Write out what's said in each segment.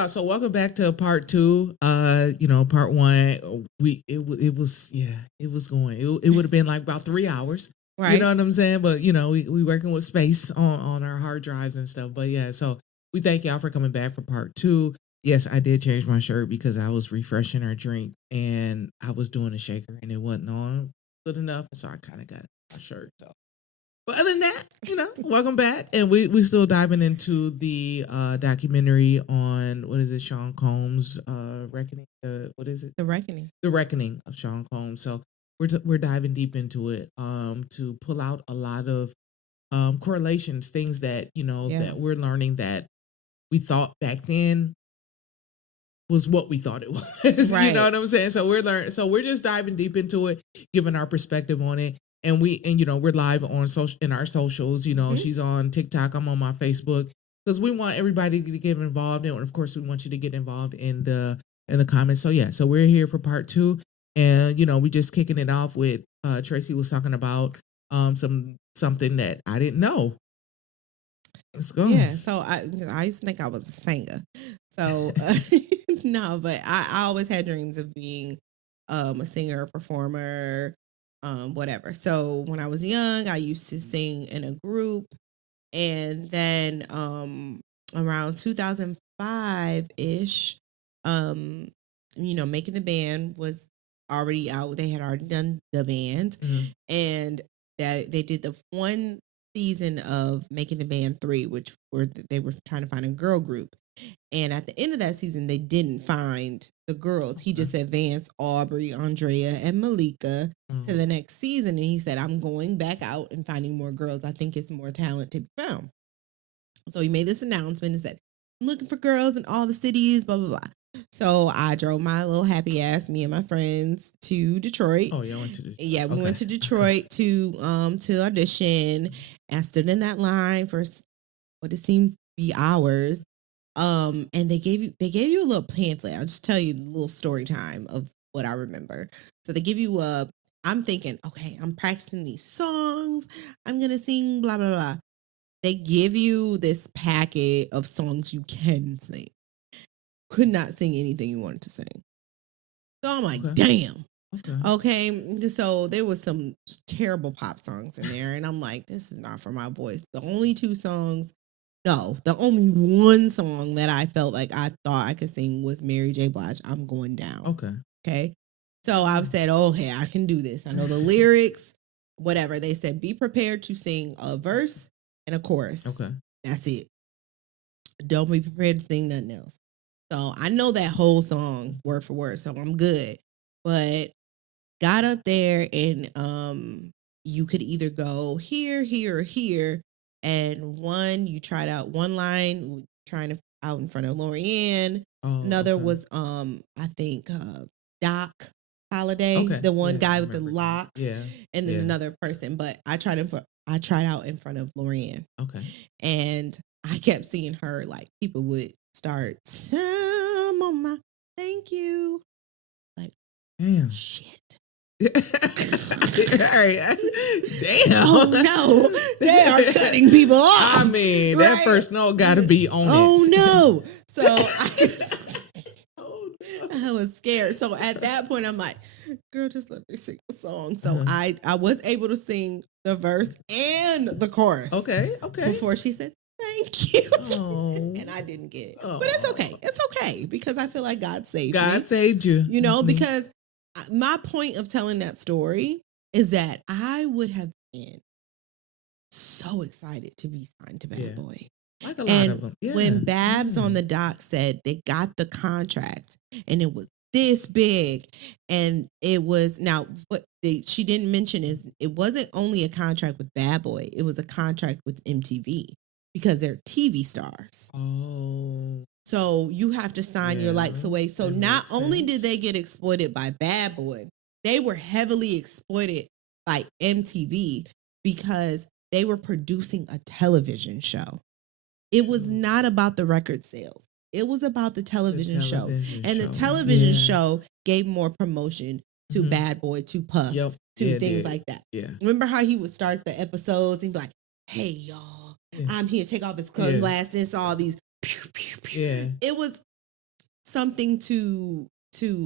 y'all. So welcome back to part 2. Part 1. It was going. It would have been like about 3 hours. Right. You know what I'm saying? But we working with space on our hard drives and stuff. But yeah, so we thank y'all for coming back for part 2. Yes, I did change my shirt because I was refreshing our drink and I was doing a shaker and it wasn't on good enough, so I kind of got my shirt. So, but other than that, welcome back, and we still diving into the documentary on what is it, Sean Combs' Reckoning? What is it? The Reckoning. The Reckoning of Sean Combs. So we're diving deep into it to pull out a lot of correlations, things that that we're learning that we thought back then was what we thought it was. Right. You know what I'm saying? So we're just diving deep into it, giving our perspective on it. And we're live on in our socials. She's on TikTok. I'm on my Facebook because we want everybody to get involved, and of course we want you to get involved in the comments. So we're here for part 2, and we just kicking it off with Tracee was talking about something that I didn't know. Let's go. Yeah. So I used to think I was a singer. So no, but I always had dreams of being a singer, a performer, whatever. So when I was young, I used to sing in a group, and then around 2005-ish, Making the Band was already out. They had already done the band, and that they did the one season of Making the Band 3, which they were trying to find a girl group. And at the end of that season, they didn't find the girls. He just advanced Aubrey, Andrea, and Malika to the next season. And he said, I'm going back out and finding more girls. I think it's more talent to be found. So he made this announcement and said, I'm looking for girls in all the cities, blah, blah, blah. So I drove my little happy ass, me and my friends, to Detroit. Oh, y'all went to Detroit. Yeah, we went to Detroit to audition. And stood in that line for what it seemed to be hours. And they gave you a little pamphlet. I'll just tell you a little story time of what I remember. So they give you I'm thinking, okay, I'm practicing these songs. I'm going to sing, blah, blah, blah. They give you this packet of songs you can sing. Could not sing anything you wanted to sing. So I'm like, damn. Okay. So there was some terrible pop songs in there. And I'm like, this is not for my voice. The only one song that I felt like I thought I could sing was Mary J. Blige, I'm Going Down. Okay. So I said, okay, I can do this. I know the lyrics, whatever. They said, be prepared to sing a verse and a chorus. Okay. That's it. Don't be prepared to sing nothing else. So I know that whole song word for word, so I'm good. But got up there and you could either go here, here, or here. And you tried out one line, trying to out in front of Lorianne. Another was I think Doc Holliday, the one guy with the locks. Yeah. And then another person. But I tried out in front of Lorianne. Okay. And I kept seeing her, like people would start, Mama, thank you. Like, damn. Shit. Damn. Oh no, they are cutting people off. I mean, right? That first note gotta be on it. Oh no. So I was scared. So at that point, I'm like, girl, just let me sing the song. So I was able to sing the verse and the chorus. Okay. Before she said, thank you. Oh. And I didn't get it. Oh. But it's okay. It's okay because I feel like God saved me. God saved you. Because my point of telling that story is that I would have been so excited to be signed to Bad Boy. Like a lot of them. Yeah. When Babs on the doc said they got the contract and it was this big, and it was, now what she didn't mention is it wasn't only a contract with Bad Boy, it was a contract with MTV because they're TV stars. Oh. So you have to sign your likes away. So not only did they get exploited by Bad Boy, they were heavily exploited by MTV because they were producing a television show. It was not about the record sales. It was about the television show. And the television show gave more promotion to Bad Boy, to Puff, to things like that. Yeah. Remember how he would start the episodes and be like, hey, y'all, I'm here. Take off his sunglasses, all these. Pew, pew, pew. Yeah. It was something to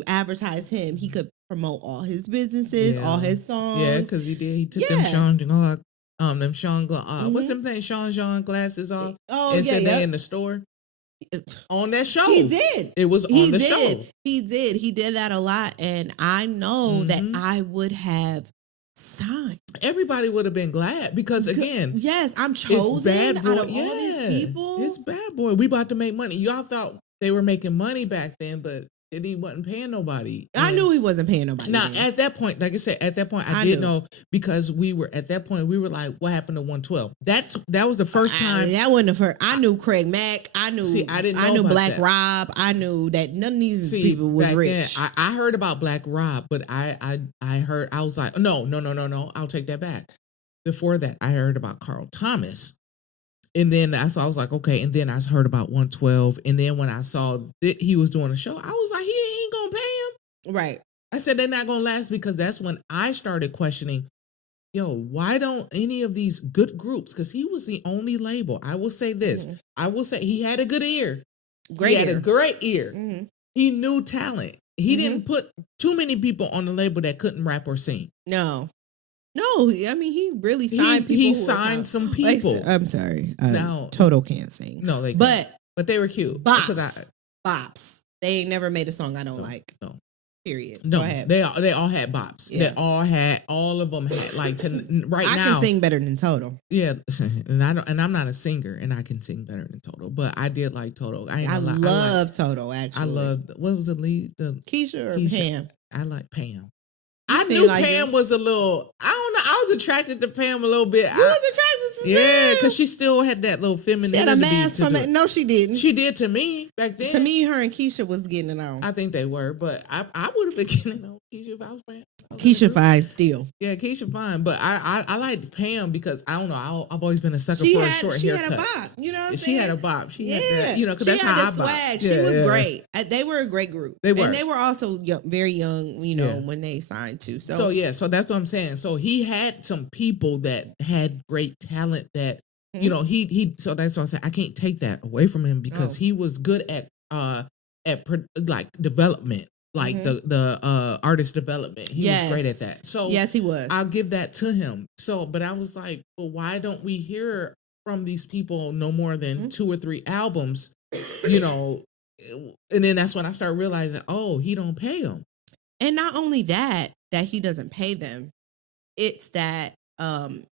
advertise him, he could promote all his businesses, all his songs. Yeah, because he did. He took them Sean what's them thing? Sean glasses off. And said they in the store. On that show. He did. It was on the show. He did. He did that a lot. And I know that I would have signed. Everybody would have been glad because, again. Yes, I'm chosen out of all these people. It's Bad Boy. We about to make money. Y'all thought they were making money back then, but he wasn't paying nobody. I knew he wasn't paying nobody. Now, at that point, like I said, I did know because we were like, what happened to 112? That was the first time. That wasn't the first. I knew Craig Mack. I knew Black Rob. I knew that none of these people was rich. Then, I heard about Black Rob, but I was like, no. I'll take that back. Before that, I heard about Carl Thomas. And then I was like, okay. And then I heard about 112. And then when I saw that he was doing a show, I was like, he ain't going to pay him. Right. I said, they're not going to last because that's when I started questioning, why don't any of these good groups, because he was the only label. I will say this. Mm-hmm. I will say he had a good ear. He had a great ear. Mm-hmm. He knew talent. He didn't put too many people on the label that couldn't rap or sing. No, I mean, he really signed people. He signed some people. Like, I'm sorry. Now, Toto can't sing. No, they can't. But they were cute. Bops. They ain't never made a song I don't like. No. Period. No, they all had bops. Yeah. All of them had like right now. I can sing better than Toto. Yeah, and I'm not a singer, and I can sing better than Toto. But I did like Toto. I love Toto. Actually, I loved what was the lead? Keisha or Pam. I like Pam. I knew Pam was a little. I don't know. I was attracted to Pam a little bit. You was attracted to Pam? Yeah, because she still had that little feminine. She had a mask from it. No, she didn't. She did to me back then. To me, her and Keisha was getting it on. I think they were, but I would have been getting it on Keisha if I was Pam. Keisha fine still. Yeah, Keisha fine, but I liked Pam because I don't know. I've always been a sucker for a short haircut. She had a bop. You know what I'm saying? She had a bop. She had that. Because that's how I bop. Swag. She was great. They were a great group. They were, and they were also very young. When they signed too. So that's what I'm saying. So he had some people that had great talent that, he so that's what I said. I can't take that away from him because he was good at like development, like the artist development. He was great at that. So yes, he was. I'll give that to him. So, but I was like, well, why don't we hear from these people no more than 2 or 3 albums, And then that's when I started realizing, he don't pay them. And not only that he doesn't pay them, it's that once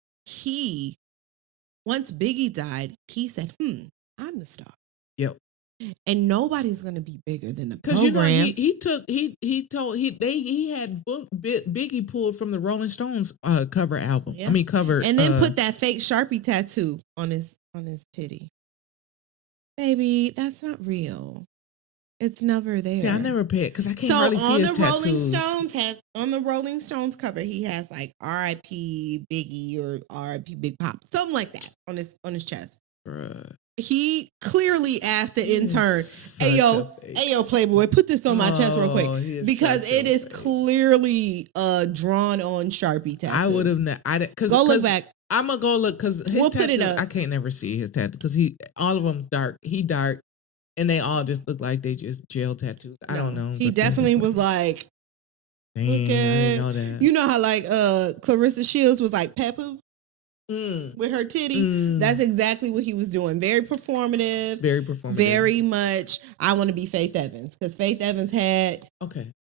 Biggie died, he said, I'm the star. Yep. And nobody's gonna be bigger than the program. Because he had Biggie pulled from the Rolling Stones cover album. Yeah. I mean cover, and then put that fake Sharpie tattoo on his titty. Baby, that's not real. It's never there. Yeah, I never paid because I can't really see his tattoos. On the Rolling Stones cover, he has like R.I.P. Biggie or R.I.P. Big Pop, something like that on his chest. Bruh. He clearly asked the intern, "Hey yo, Playboy, put this on my chest real quick," because it is clearly drawn on Sharpie tattoo. I would have not. Go look back. I'm gonna go look because we'll put it up. I can't never see his tattoo because all of them's dark. He dark. And they all just look like they just jail tattoos. I don't know. He definitely was like, look at, I didn't know that. You know how like Clarissa Shields was like Peppa with her titty? That's exactly what he was doing. Very performative. Very much, I want to be Faith Evans. Because Faith Evans had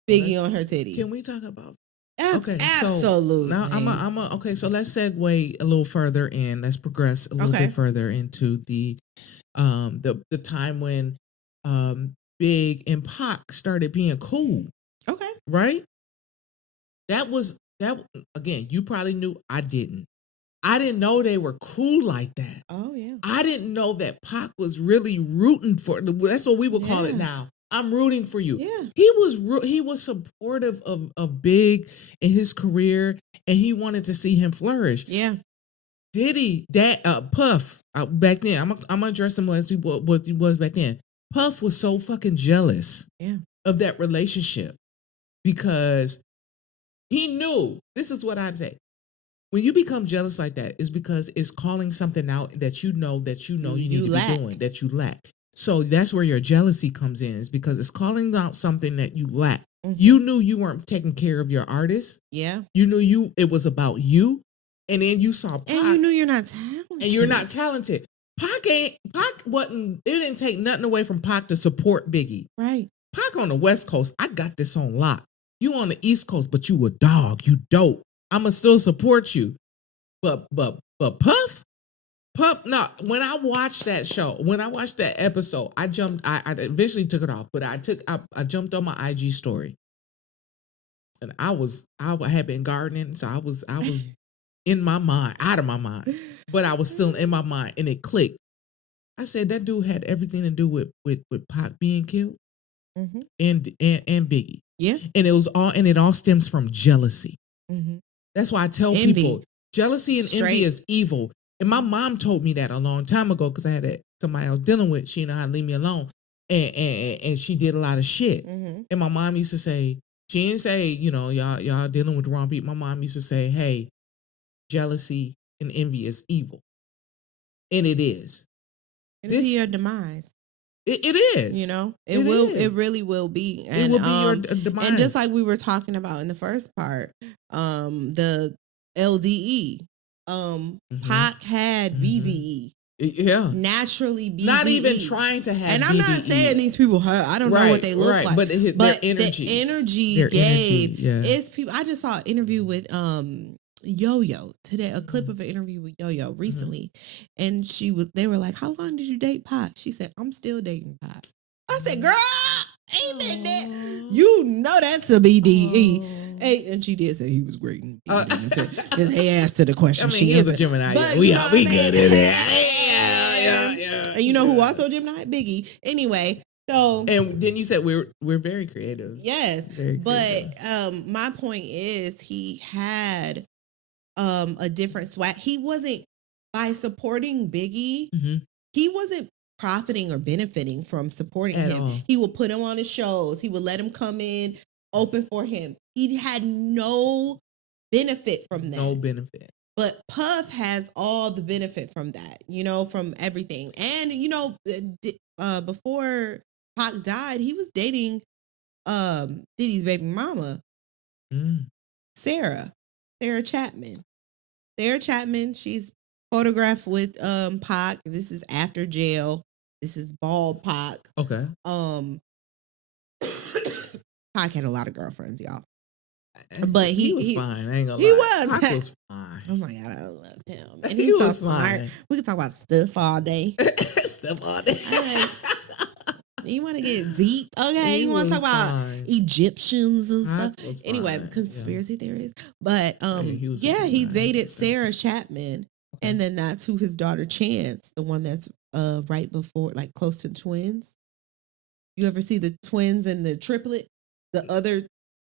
Biggie on her titty. Can we talk about absolutely. So now okay, so let's segue a little further in. Let's progress a little bit further into the time when Big and Pac started being cool. Okay. Right? That again, you probably knew. I didn't. I didn't know they were cool like that. Oh yeah. I didn't know that Pac was really rooting for. That's what we would call it now. I'm rooting for you. Yeah. He was supportive of Big in his career, and he wanted to see him flourish. Yeah. Diddy, Puff, back then, I'm gonna address him as he was back then. Puff was so fucking jealous of that relationship because he knew, this is what I'd say. When you become jealous like that, it's because it's calling something out that you know you need to be doing, that you lack. So that's where your jealousy comes in, is because it's calling out something that you lack. You knew you weren't taking care of your artist. Yeah. You knew it was about you. And then you saw Pac. And you knew you're not talented. And you're not talented. Pac wasn't, it didn't take nothing away from Pac to support Biggie. Right. Pac on the West Coast, I got this on lock. You on the East Coast, but you a dog. You dope. I'ma still support you. But Puff, no, when I watched that show, when I watched that episode, I eventually took it off, but I jumped on my IG story. And I had been gardening, so I was in my mind, out of my mind, but I was still in my mind, and it clicked. I said that dude had everything to do with Pac being killed, and Biggie. Yeah, and it all stems from jealousy. That's why I tell people jealousy and envy is evil. And my mom told me that a long time ago, because I had somebody I was dealing with. She didn't know how to leave me alone, and she did a lot of shit. And my mom used to say, she didn't say, y'all dealing with the wrong people. My mom used to say, hey, jealousy and envy is evil. And it is. It'll be your demise. It is. It really will be. And it will be your demise. And just like we were talking about in the first part, the LDE, Pac had BDE. Yeah. Naturally BDE. Not even trying to have. And I'm not saying these people, I don't know what they look like. But their energy. The energy gave is people. I just saw an interview with Yo-Yo today, a clip of an interview with Yo-Yo recently. And they were like, how long did you date Pac? She said, I'm still dating Pac. I said, girl, ain't been that. You know that's a BDE. Hey, and she did say he was great. Because they asked her the question. He is a Gemini. We good in there. Yeah. And you know who also Gemini? Biggie. Anyway. So, and then you said we're very creative. Yes. Very creative. But my point is he had a different swag. He wasn't, by supporting Biggie, he wasn't profiting or benefiting from supporting him. All. He would put him on his shows. He would let him come in, open for him. He had no benefit from that. No benefit. But Puff has all the benefit from that, from everything. And, before Pac died, he was dating Diddy's baby mama, Sarah Chapman. Sarah Chapman, she's photographed with Pac. This is after jail. This is bald Pac. Okay. Pac had a lot of girlfriends, y'all. But he was fine. I ain't gonna lie. He was. Pac was fine. Oh my God, I love him. And he's so smart. Fine. We can talk about stuff all day. Stuff all day. You want to get deep? Okay. You want to talk about Egyptians and stuff? Anyway, conspiracy theories. But he dated Sarah Chapman. Okay. And then that's who his daughter Chance, the one that's right before, like close to twins. You ever see the twins and the triplet? The other,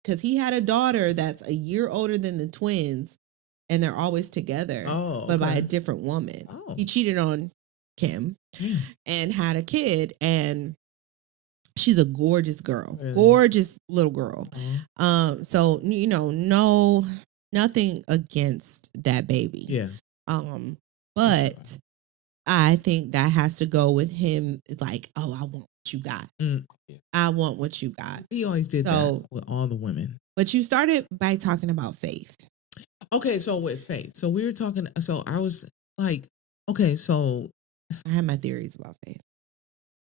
because he had a daughter that's a year older than the twins, and they're always together, but by a different woman. Oh. He cheated on Kim and had a kid, and she's a gorgeous girl, gorgeous little girl. So nothing against that baby. Yeah. But I think that has to go with him. Like, I want what you got. I want what you got. He always did that with all the women. But you started by talking about faith. Okay, so with faith. So we were talking, so I was like, okay, so. I have my theories about faith.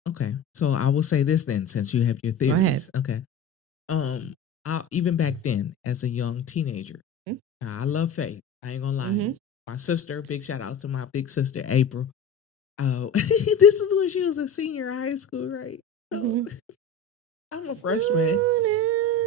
Okay, so I will say this then, since you have your theories. Go ahead. Okay. Even back then, as a young teenager, I love faith. I ain't gonna lie. My sister, big shout outs to my big sister, April. This is when she was a senior in high school, right? I'm a freshman.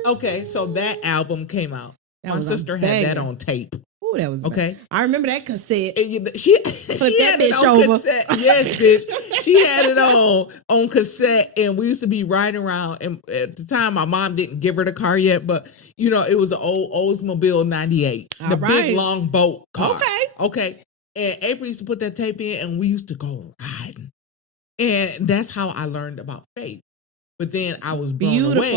Okay, so that album came out. My sister had that on tape. Oh, that was okay. I remember that cassette. She had it on cassette. Yes, bitch. She had it on cassette, and we used to be riding around. And at the time, my mom didn't give her the car yet, but it was an old Oldsmobile 98, big long boat car. Okay. And April used to put that tape in, and we used to go riding. And that's how I learned about faith. But then I was blown away.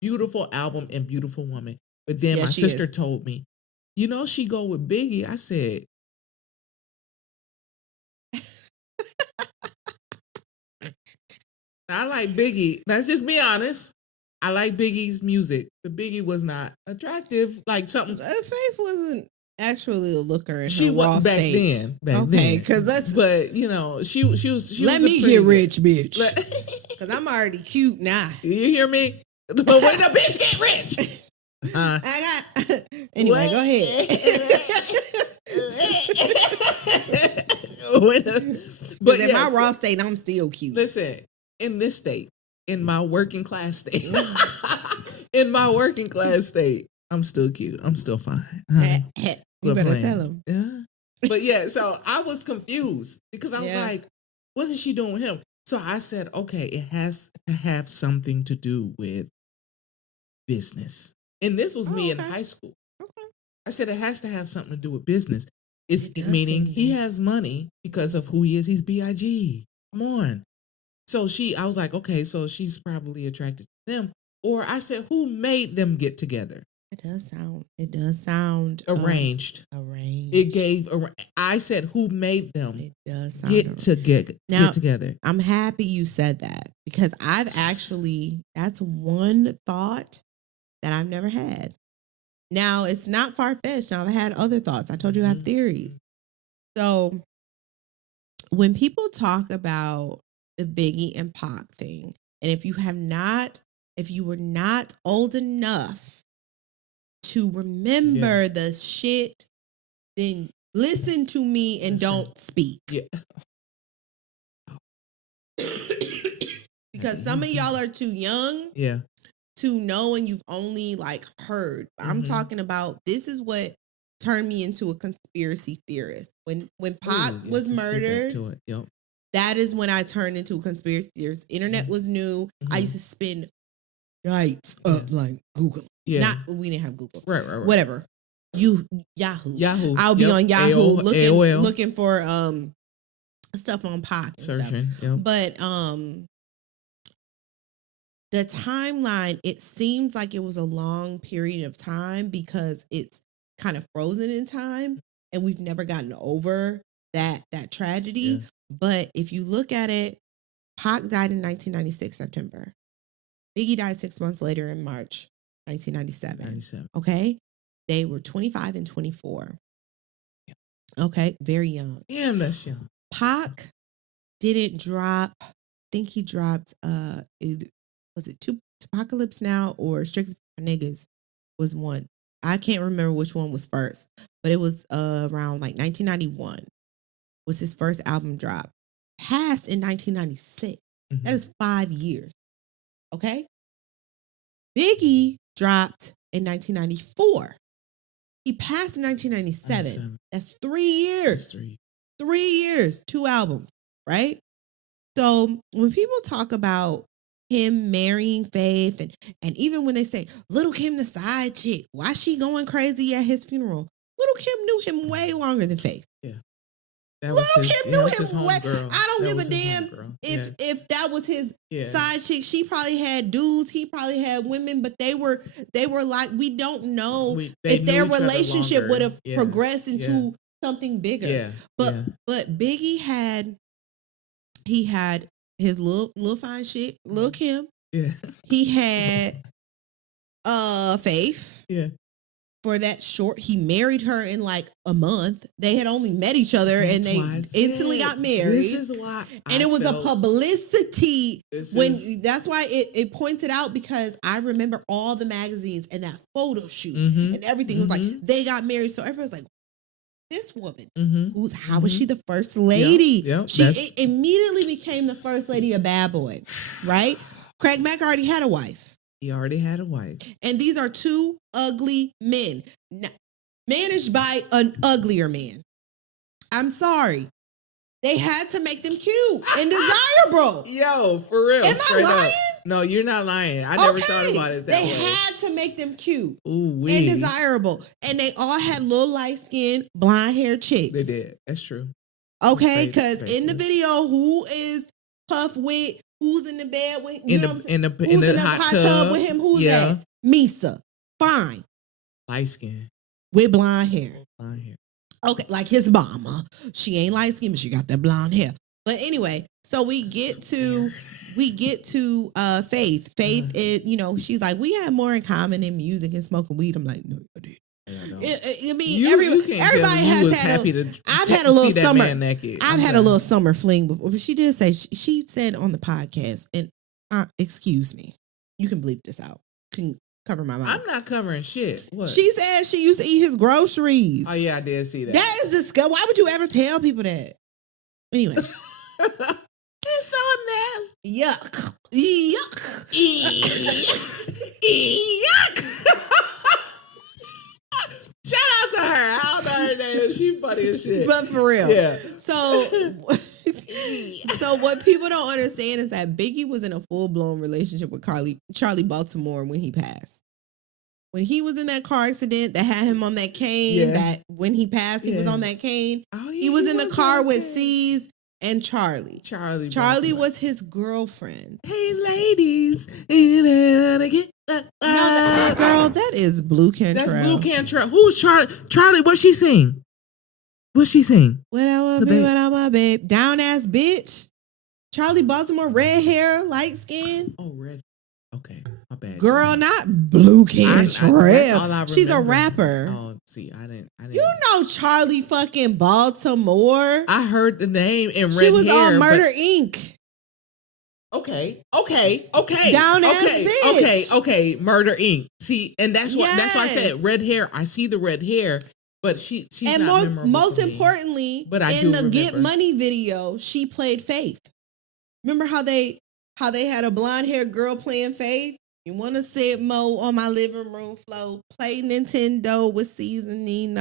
Beautiful album and beautiful woman. But then my sister told me, she go with Biggie. I said, I like Biggie. Let's just be honest. I like Biggie's music. The Biggie was not attractive. Like something. Faith wasn't actually a looker in she her was raw back state. then. Back okay, then. because that's. But you know, she was. Let me get rich, bitch. Because I'm already cute now. You hear me? But when the bitch get rich. I got. Anyway, go ahead. But in my raw state, I'm still cute. Listen, in this state, in my working class state, in my working class state, I'm still cute. I'm still fine. You better tell him. Yeah. But yeah, so I was confused because I was like, what is she doing with him? So I said, okay, it has to have something to do with business. And this was me in high school. Okay. I said it has to have something to do with business. It's meaning he has money because of who he is. He's B.I.G. Come on. So I was like, okay, so she's probably attracted to them. Or I said, who made them get together? It does sound arranged. I said, who made them it does sound get together? I'm happy you said that because that's one thought that I've never had. Now, it's not far-fetched. Now, I've had other thoughts. I told you I have theories. So, when people talk about the Biggie and Pac thing, and if you were not old enough to remember the shit, then listen to me and don't speak. Yeah. Because some of y'all are too young. Yeah. To know, and you've only heard. I'm talking about, this is what turned me into a conspiracy theorist. When Pac was murdered, that is when I turned into a conspiracy theorist. Internet was new. I used to spend nights up Google. Yeah. We didn't have Google. Right. Whatever. Yahoo. I'll be on Yahoo looking for stuff on Pac and searching. Stuff. But the timeline, it seems like it was a long period of time because it's kind of frozen in time and we've never gotten over that tragedy. Yeah. But if you look at it, Pac died in 1996, September. Biggie died 6 months later in March 1997. Okay? They were 25 and 24. Okay? Very young. Yeah, that's young. Pac didn't drop, I think he dropped, was it Apocalypse Now or Strictly for Niggas was one. I can't remember which one was first, but it was around 1991 was his first album drop. Passed in 1996. Mm-hmm. That is 5 years. Okay? Biggie dropped in 1994. He passed in 1997. That's 3 years. 3 years, 2 albums, right? So when people talk about him marrying Faith, and even when they say Lil Kim the side chick, why she going crazy at his funeral? Lil Kim knew him way longer than Faith. Yeah, Lil Kim knew him way. I don't give a damn if that was his side chick. She probably had dudes. He probably had women, but they were like, we don't know if their relationship would have progressed into something bigger. Yeah. But Biggie had his little fine shit, Lil Kim. Yeah. He had Faith. Yeah. For that short, he married her in a month. They had only met each other and they instantly got married. This is why it was a publicity that's why it pointed out, because I remember all the magazines and that photo shoot and everything. It was like they got married. So everyone's like, this woman, how was she the first lady? Yep. She immediately became the first lady of Bad Boy, right? Craig Mack already had a wife. He already had a wife. And these are 2 ugly men, managed by an uglier man. I'm sorry. They had to make them cute and desirable. Yo, for real. Am I lying? No, you're not lying. I never thought about it that way. They had to make them cute and desirable. And they all had little light-skinned, blonde-haired chicks. They did. That's true. Okay, because in the video, who is Puff with? Who's in the bed with him? Who's in the hot tub with him? Who's that? Misa. Fine. Light skin. With blonde hair. Okay, like his mama. She ain't light skin, but she got that blonde hair. But anyway, so we get to we get to Faith. Faith is, she's like, we have more in common than music and smoking weed. I'm like, no, I did. I mean, everybody has had I've had a little summer. I've had a little summer fling before. But she did say she said on the podcast, and excuse me, you can bleep this out. Can cover my mouth. I'm not covering shit. What? She said she used to eat his groceries. Oh yeah, I did see that. That is disgusting. Why would you ever tell people that? Anyway. It's so nasty. Yuck. Yuck. Shout out to her. I don't know her name. She funny as shit. But for real. Yeah. So what people don't understand is that Biggie was in a full-blown relationship with Charlie Baltimore when he passed. When he was in that car accident that had him on that cane, that when he passed, he was on that cane. Oh, yeah, he was in the car with C's and Charlie. Charlie was his girlfriend. Hey, ladies. No, girl, that is Blue Cantrell. That's Blue Cantrell. Who's Charlie? Charlie, what's she sing? What I want to be without my babe. Down ass bitch. Charlie Baltimore, red hair, light skin. Oh, red. Okay, my bad. Girl, not Blue Cantrell. She's a rapper. Oh, see, I didn't. You know Charlie fucking Baltimore. I heard the name in red hair. She was on Murder Inc. Okay. Down ass bitch. Okay. Murder Inc. See, and that's why I said red hair. I see the red hair, but she's and not most importantly, but in the Get Money video, she played Faith. Remember how they had a blonde haired girl playing Faith? You want to sit Mo on my living room floor, play Nintendo with seasoning,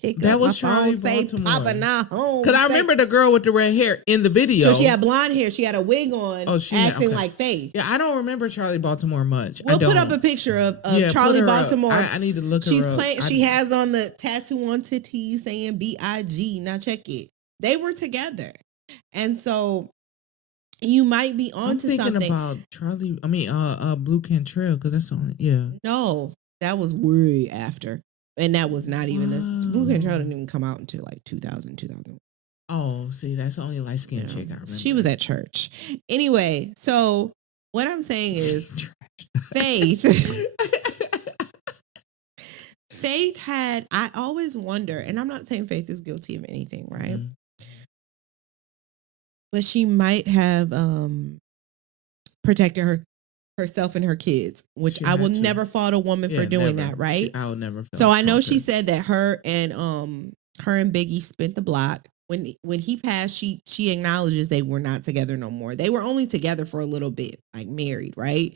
pick that up was my Charlie phone, say Papa not home. Because I remember the girl with the red hair in the video. So she had blonde hair. She had a wig on, acting like Faith. Yeah, I don't remember Charlie Baltimore much. We'll put up a picture of Charlie Baltimore. I need to look her up. She's playing. She has on the tattoo on titties saying B.I.G. Now check it. They were together, and so. You might be onto something. I'm thinking about Charlie. I mean, Blue Cantrell, because that's on. Yeah. No, that was way after, and that was not even this. Blue Cantrell didn't even come out until like 2000. Oh, see, that's the only light skinned chick I remember. She was at church. Anyway, so what I'm saying is, Faith. Faith had. I always wonder, and I'm not saying Faith is guilty of anything, right? Mm-hmm. But she might have protected herself and her kids, which I will never fault a woman for doing that, right? I will never. So I know she said that her and Biggie spent the block. When he passed, she acknowledges they were not together no more. They were only together for a little bit, like married, right?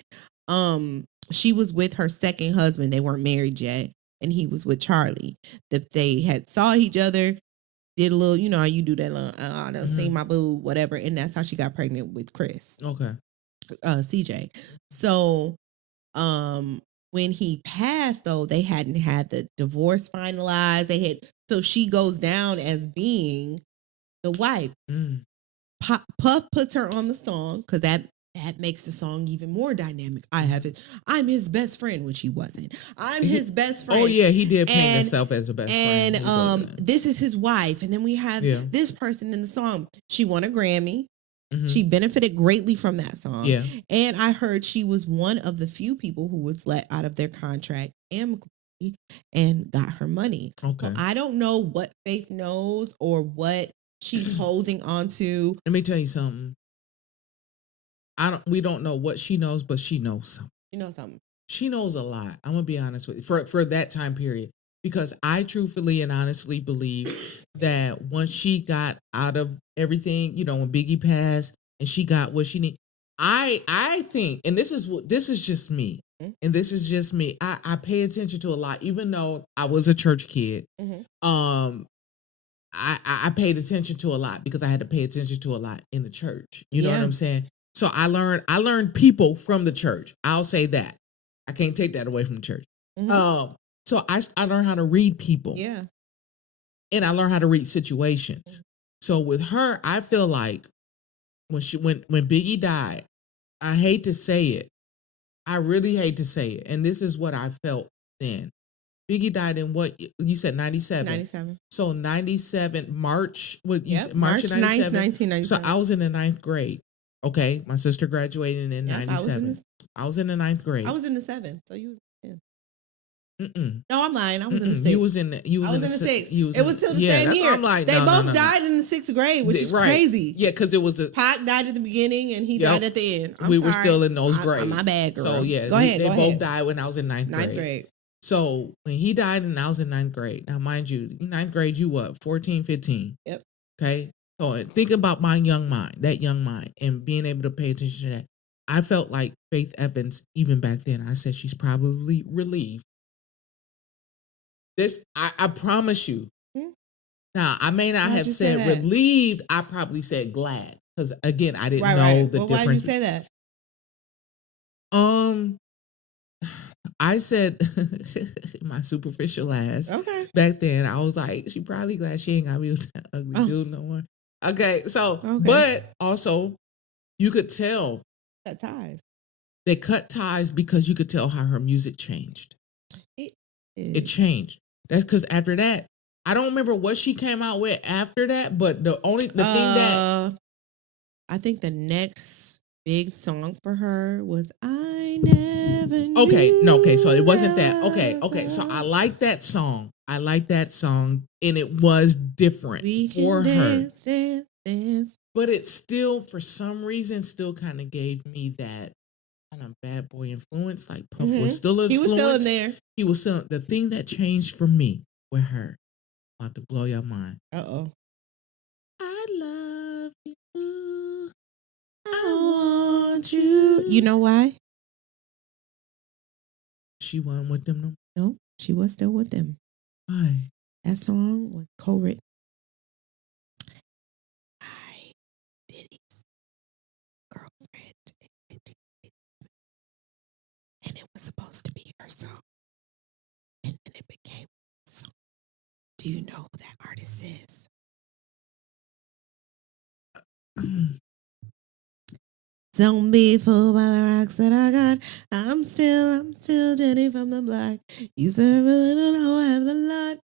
She was with her second husband. They weren't married yet, and he was with Charlie. That they had saw each other. Did a little, how you do that little, see my boo, whatever. And that's how she got pregnant with Chris. Okay. CJ. So, when he passed, though, they hadn't had the divorce finalized. So she goes down as being the wife. Mm. Puff puts her on the song because that makes the song even more dynamic. I'm his best friend, which he wasn't. I'm his best friend. Oh yeah, he did paint himself as a best friend. And this is his wife. And then we have this person in the song. She won a Grammy. Mm-hmm. She benefited greatly from that song. Yeah. And I heard she was one of the few people who was let out of their contract amicably and got her money. Okay. So I don't know what Faith knows or what she's holding on to. Let me tell you something. We don't know what she knows, but she knows something. She knows something. She knows a lot. I'm gonna be honest with you for that time period, because I truthfully and honestly believe that once she got out of everything, when Biggie passed and she got what she needed, I think, and this is just me, and this is just me. I pay attention to a lot, even though I was a church kid. Mm-hmm. I paid attention to a lot because I had to pay attention to a lot in the church. You know what I'm saying? So I learned people from the church. I'll say that. I can't take that away from the church. Mm-hmm. So I learned how to read people. Yeah. And I learned how to read situations. Mm-hmm. So with her, I feel like when Biggie died, I hate to say it. I really hate to say it. And this is what I felt then. Biggie died in what you said, 97? 97. So 97, March, March of 97? 1997. So I was in the 9th grade. Okay, my sister graduated in 97. I was in the 9th grade. I was in the 7th, so you was in. No, I'm lying. I was in the 6th. I was in the 6th. It was still the same year. I'm like, they both died in the 6th grade, which is crazy. Yeah, because it was Pac died at the beginning and he died at the end. We were still in those grades. My bad, girl. So yeah, they both died when I was in 9th grade. So when he died and I was in 9th grade. Now, mind you, in 9th grade, you what? 14, 15. Yep. Okay. So think about my young mind, and being able to pay attention to that. I felt like Faith Evans, even back then, I said she's probably relieved. This, I promise you. Now, I may not have said relieved. I probably said glad. Because again, I didn't know the difference. Why did you say that? I said my superficial ass. Okay. Back then, I was like, she probably glad she ain't got me with that ugly dude no more. Okay, so, but also, you could tell. Cut ties. They cut ties because you could tell how her music changed. It changed. That's because after that, I don't remember what she came out with after that, but the thing that I think the next big song for her was I Never Knew. Okay, so it wasn't that. Okay, so I like that song. And it was different for her. Dance. But it still, for some reason, still kind of gave me that kind of bad boy influence. Like Puff was still an influence. He was still in there. He was still the thing that changed for me with her. About to blow your mind. I love you. I want you. You know why? She wasn't with them no more. No, she was still with them. Why? That song was co-written. And it was supposed to be her song. And then it became a song. Do you know who that artist is? Don't be fooled by the rocks that I got. I'm still Jenny from the block. You said really don't know I have a lot.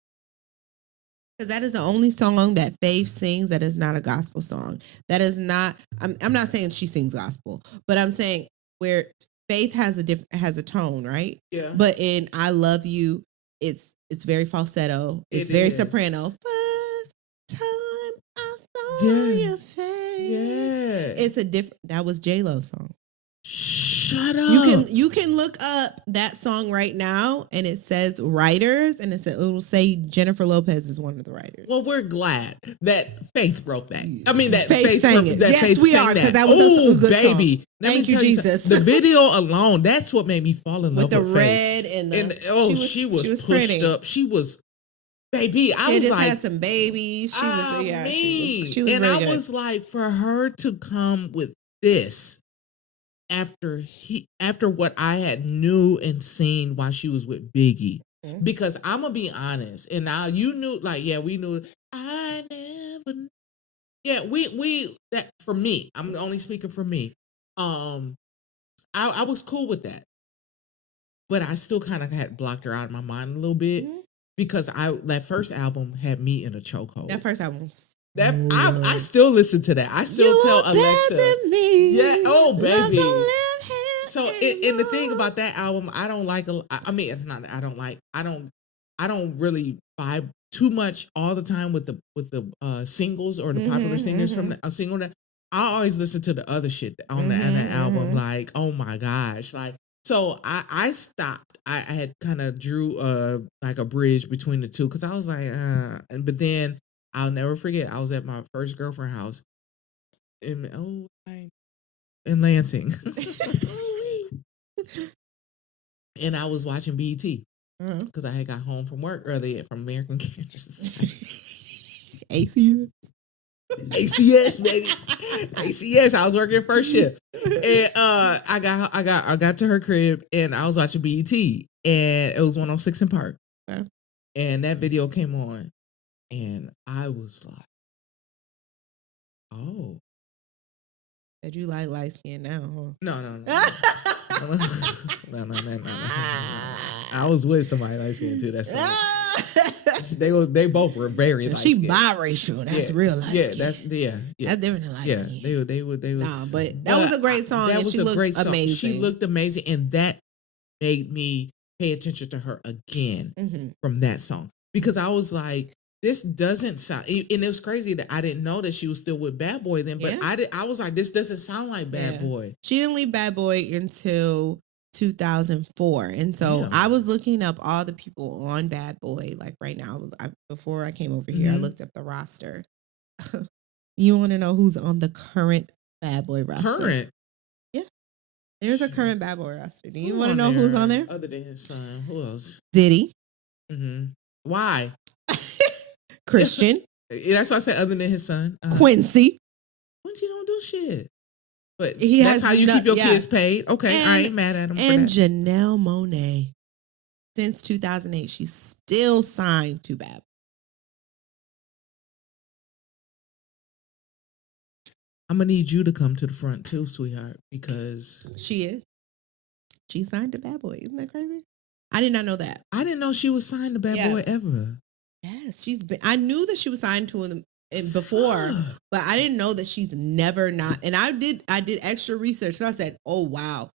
Because that is the only song that Faith sings that is not a gospel song. That is not, I'm not saying she sings gospel, but I'm saying where Faith has a tone, right? Yeah. But in I Love You, it's very falsetto. It's very soprano. First time I saw your face. Yeah. It's a different. That was J-Lo's song. Shut up. You can look up that song right now, and it says writers, and it will say Jennifer Lopez is one of the writers. Well, we're glad that Faith wrote that. I mean, that Faith sang it. Yes, we are, because that was a good baby. song. Thank you, Jesus. The video alone, that's what made me fall in love with the red and the. She was pushed pretty. Up. She was. Baby, I was like, had some babies. She was, she was and really I good. was like, for her to come with this after what I had knew and seen while she was with Biggie, because I'm gonna be honest, and now you knew, like, yeah, we knew. I never, yeah, we that for me. I'm only speaking for me. I was cool with that, but I still kind of had blocked her out of my mind a little bit. Because that first album had me in a chokehold. That first album. I still listen to that. I still tell Alexa. Yeah. Oh, baby. So and the thing about that album, I don't like. I mean, it's not that I don't like. I don't really vibe too much all the time with the singles or the popular singers from a single. That I always listen to the other shit on that album. Like, oh my gosh, like. So I stopped. I had kind of drew like a bridge between the two because I was like, but then I'll never forget. I was at my first girlfriend's house in Lansing, and I was watching BET because I had got home from work early from American Cancer Society. ACS, baby. ACS. I was working first shift. And I got to her crib and I was watching BET and it was 106 in Park. Okay. And that video came on and I was like, oh. Said you like light skin now, huh? No. No. I was with somebody light skin too. That's They both were very light she skinned. Biracial. That's real light skin. That's different than light skin. They would. Nah, but that was a great song. That was a great song. Amazing. She looked amazing, and that made me pay attention to her again from that song, because I was like, this doesn't sound, and it was crazy that I didn't know that she was still with Bad Boy then, but I was like, this doesn't sound like Bad Boy. She didn't leave Bad Boy until 2004, and so I was looking up all the people on Bad Boy. Like right now, before I came over here, I looked up the roster. You want to know who's on the current Bad Boy roster? Current? Yeah, there's a current Bad Boy roster. Do you want to know who's on there? Other than his son, who else? Diddy. Why? Christian. That's why I said other than his son. Quincy. Quincy don't do shit. But that's how you keep your kids paid. Okay, I ain't mad at him. And Janelle Monet. Since 2008, she's still signed to Bad Boy. I'm going to need you to come to the front too, sweetheart, because... She is. She's signed to Bad Boy. Isn't that crazy? I did not know that. I didn't know she was signed to Bad Boy ever. Yes, she's been. I knew that she was signed to him before, but I didn't know that she's never not. And I did extra research. So I said, "Oh wow!"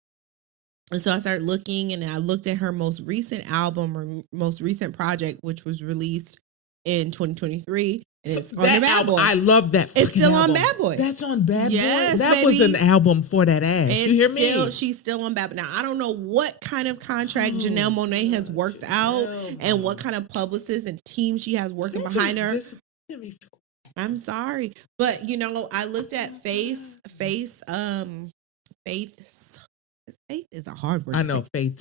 And so I started looking, and I looked at her most recent album or most recent project, which was released in 2023. And it's on the Bad Boy. I love that. It's still on Bad Boy. That's on Bad Boy. Yes, that was an album for that ass. It's you hear me? She's still on Bad Boy. Now I don't know what kind of contract Janelle Monet has worked out, and what kind of publicist and team she has working behind her. I'm sorry, but I looked at Faith. Faith is a hard word. I know Faith.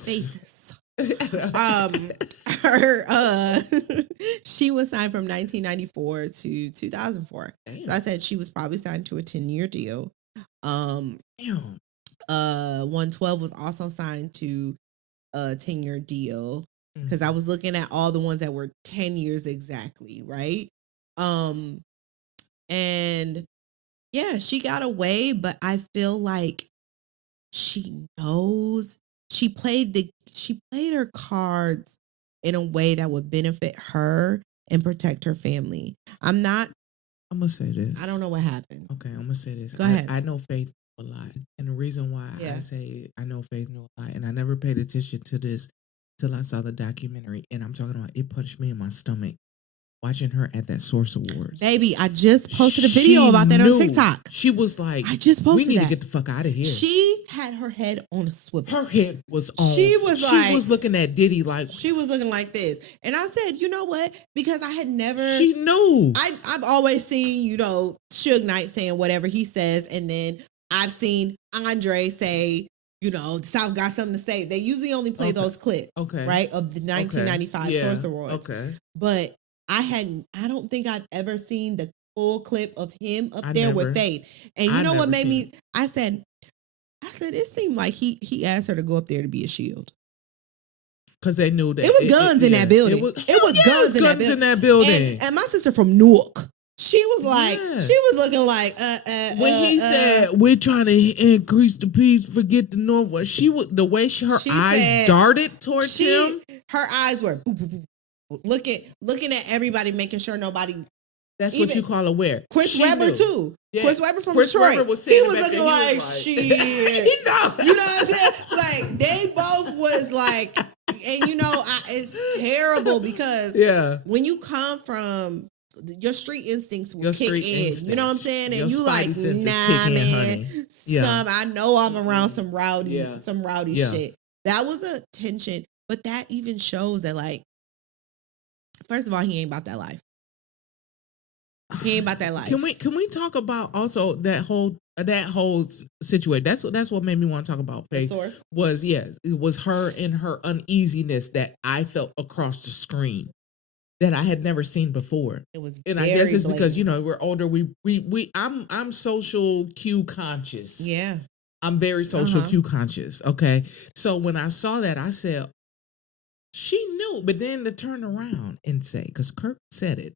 She was signed from 1994 to 2004. Damn. So I said she was probably signed to a 10-year deal. 112 was also signed to a 10-year deal, because I was looking at all the ones that were 10 years exactly, right? And yeah, she got away, but I feel like she knows she played her cards in a way that would benefit her and protect her family. I'm gonna say this. I don't know what happened. Okay, I'm gonna say this. Go ahead. I know Faith a lot, and the reason why I say I know Faith a lot, and I never paid attention to this till I saw the documentary, and I'm talking about, it punched me in my stomach watching her at that Source Awards. Baby, I just posted a video about that on TikTok. She was like, I just posted we need to get the fuck out of here. She had her head on a swivel. Her head was on. She was looking at Diddy like. She was looking like this. And I said, you know what? Because I had never. She knew. I've always seen, Suge Knight saying whatever he says. And then I've seen Andre say, the South got something to say. They usually only play those clips. Okay. Right? Of the 1995 Source Awards. Okay. But I don't think I've ever seen the full clip of him up there with Faith. And you know what made me, I said, it seemed like he asked her to go up there to be a shield. Because they knew that. It was guns in that building. It was guns in that building. And my sister from Newark, she was like, she was looking like, when he said, we're trying to increase the peace, forget the North, she was, the way her eyes darted towards him. Her eyes were boop, boop, boop. Looking at everybody, making sure nobody. That's what you call aware. Chris Webber too. Yeah. Chris Webber from Detroit. He was looking like shit. You know what I'm saying? Like they both was like, and it's terrible because when you come from your street instincts will kick in. You know what I'm saying? And you like, nah, man. I know I'm around some rowdy shit. That was a tension, but that even shows that like. First of all, he ain't about that life. He ain't about that life. Can we talk about also that whole situation? That's what made me want to talk about Faith. It was her and her uneasiness that I felt across the screen that I had never seen before. It was, and I guess it's blatant. Because we're older. I'm social cue conscious. Yeah, I'm very social cue conscious. Okay, so when I saw that, I said. She knew, but then to turn around and say, because Kirk said it.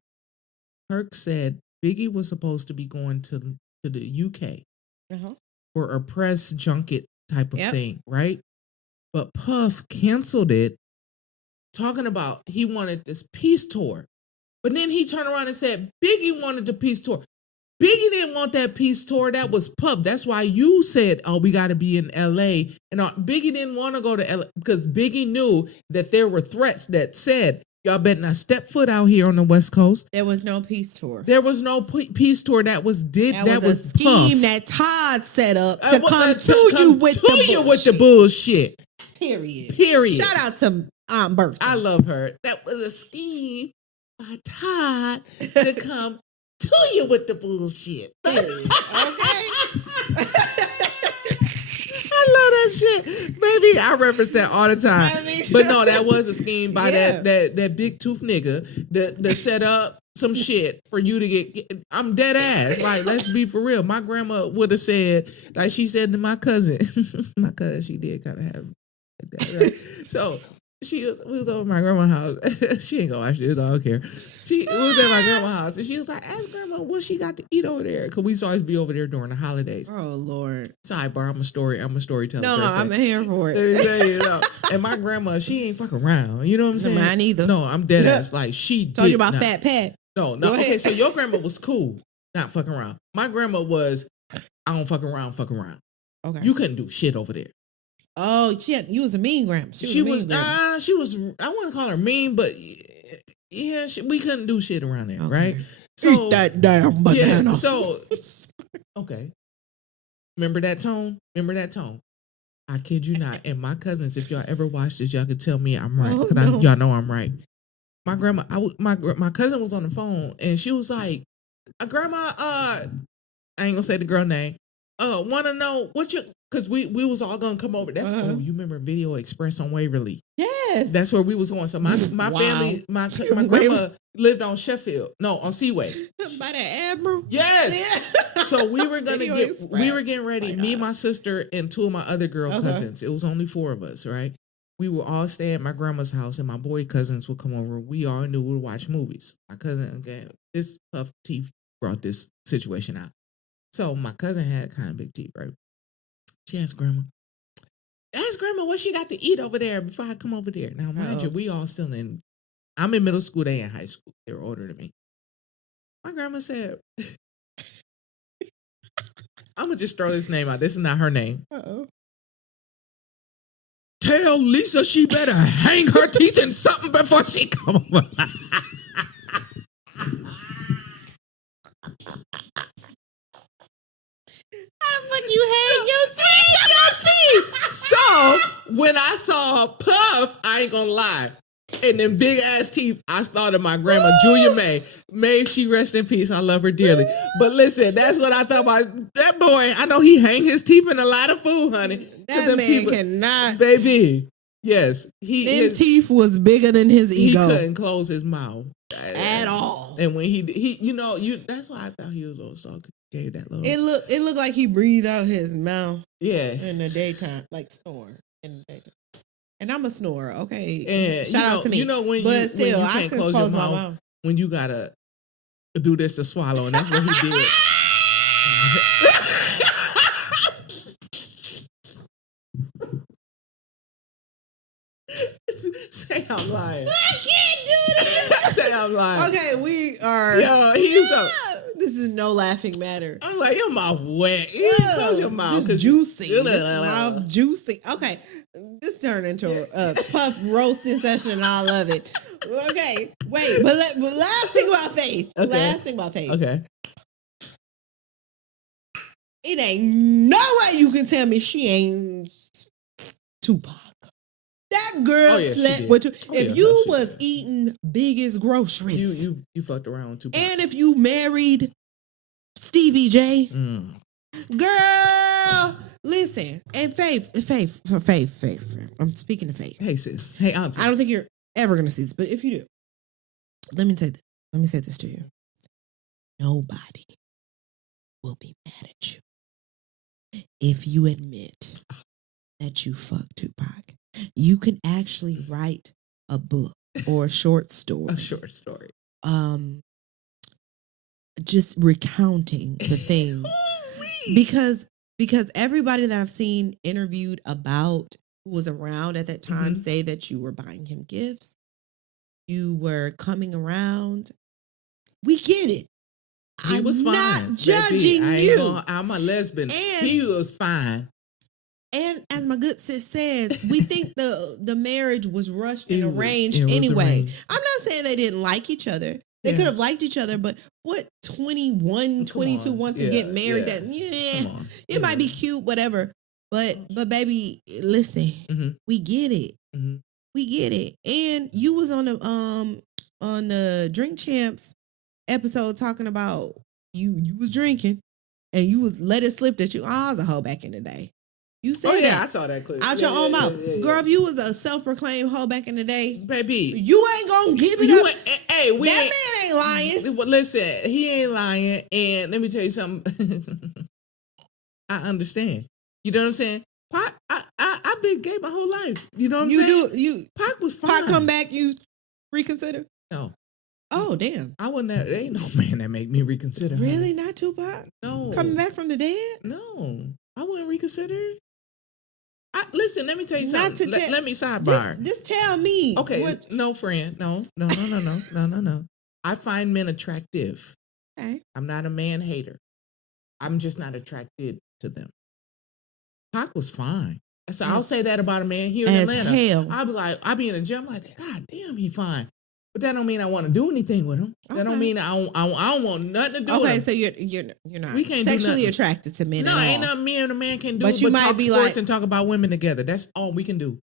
Kirk said Biggie was supposed to be going to the UK for a press junket type of thing, right? But Puff canceled it, talking about he wanted this peace tour. But then he turned around and said, Biggie wanted the peace tour. Biggie didn't want that peace tour. That was Puff. That's why you said, oh, we got to be in L.A. And Biggie didn't want to go to L.A. because Biggie knew that there were threats that said, y'all better not step foot out here on the West Coast. There was no peace tour. There was no peace tour. That was That was a scheme Puff. that Todd set up to come to you with the bullshit. Period. Shout out to Aunt Bertha. I love her. That was a scheme by Todd to come to you with the bullshit. Okay. I love that shit. Baby, I reference that all the time. But no, that was a scheme by that big tooth nigga that set up some shit for you to get. I'm dead ass. Like, let's be for real. My grandma would have said, like she said to my cousin, she did kind of have like that, right? So we was over at my grandma's house. She ain't gonna watch this. I don't care. We was at my grandma's house, and she was like, "Ask grandma what she got to eat over there," because we used to always be over there during the holidays. Oh Lord! Sidebar: I'm a storyteller. No, I'm here for it. And my grandma, she ain't fucking around. You know what I'm saying? Mine either. No, I'm dead ass. Like she told you about Fat Pat. No. Okay, so your grandma was cool, not fucking around. My grandma was, I don't fuck around. Okay, you couldn't do shit over there. Oh, you was a mean grandma. She was. I wouldn't call her mean, but yeah, we couldn't do shit around there, right? So, eat that damn banana. Yeah, so okay. Remember that tone? I kid you not. And my cousins, if y'all ever watch this, y'all can tell me I'm right because y'all know I'm right. My grandma, my cousin was on the phone and she was like, "Grandma, I ain't gonna say the girl name. Want to know what you." Because we was all gonna come over. That's you remember Video Express on Waverly? Yes, that's where we was going. So my family, my grandma lived on Sheffield, on Seaway by the Admiral. Yes. Yeah. So we were getting ready. Me, my sister, and two of my other girl cousins. It was only 4 of us, right? We would all stay at my grandma's house, and my boy cousins would come over. We all knew we would watch movies. My cousin, this Puff teeth brought this situation out. So my cousin had kind of big teeth, right? She asked grandma what she got to eat over there before I come over there. Now, mind you, we all still I'm in middle school, they in high school. They're older than me. My grandma said, I'm going to just throw this name out. This is not her name. Tell Lisa she better hang her teeth in something before she come over. You hang your teeth. So when I saw Puff, I ain't gonna lie, and them big ass teeth, I thought of my grandma, Julia May. May she rest in peace. I love her dearly. But listen, that's what I thought about that boy. I know he hang his teeth in a lot of food, honey. That man cannot, baby. Yes, his teeth was bigger than his ego. He couldn't close his mouth at all. And when he that's why I thought he was a little salty. Gave that little. It looked like he breathed out his mouth. Yeah, in the daytime, like snore in the daytime. And I'm a snorer. Okay, and shout out to me. When you can't close your mouth when you gotta do this to swallow, and that's what he did. Say I'm lying. I can't do this. Say I'm lying. Okay, we are. Yo, this is no laughing matter. I'm like, your mouth wet. Close your mouth. Just juicy. Mouth juicy. Okay, this turned into a Puff roasting session and I love it. Okay, wait, but last thing about Faith. Okay. Last thing about Faith. Okay. It ain't no way you can tell me she ain't Tupac. That girl slept with you. If you was eating biggest groceries, you fucked around with Tupac. And if you married Stevie J, girl, listen. And Faith. I'm speaking to Faith. Hey sis. Hey auntie. I don't think you're ever gonna see this, but if you do, let me say this to you. Nobody will be mad at you if you admit that you fucked Tupac. You can actually write a book or a short story. A short story. Just recounting the things. because everybody that I've seen interviewed about who was around at that time say that you were buying him gifts. You were coming around We get it. He was fine. Not judging you. I'm a lesbian. He was fine. And as my good sis says, we think the marriage was rushed and arranged anyway. I'm not saying they didn't like each other. They could have liked each other, but what 21, 22 wants to get married? That it might be cute, whatever. But baby, listen, we get it. Mm-hmm. We get it. And you was on the Drink Champs episode talking about you was drinking and you was let it slip that I was a hoe back in the day. You said that. I saw that clip. Out your own mouth. Girl, if you was a self-proclaimed hoe back in the day, baby, you ain't gonna give it up. Hey, that man ain't lying. Listen, he ain't lying. And let me tell you something. I understand. You know what I'm saying? Pac, I've been gay my whole life. You know what I'm saying? Pac was fine. Pac come back, you reconsider? No. Oh, damn. I wouldn't have, there ain't no man that make me reconsider. Really? Not Tupac? No. Coming back from the dead? No. I wouldn't reconsider. Listen, let me tell you something. Let me sidebar. Just tell me. Okay, no, friend. No. I find men attractive. Okay. I'm not a man hater. I'm just not attracted to them. Pac was fine. So I'll say that about a man here in Atlanta. Hell. I'll be in the gym like, God damn, he fine. But that don't mean I want to do anything with him. Okay. That don't mean I don't want nothing to do with him. Okay, so you're not sexually attracted to men. No, at ain't all. nothing me and a man can do but you might talk be sports like, and talk about women together. That's all we can do.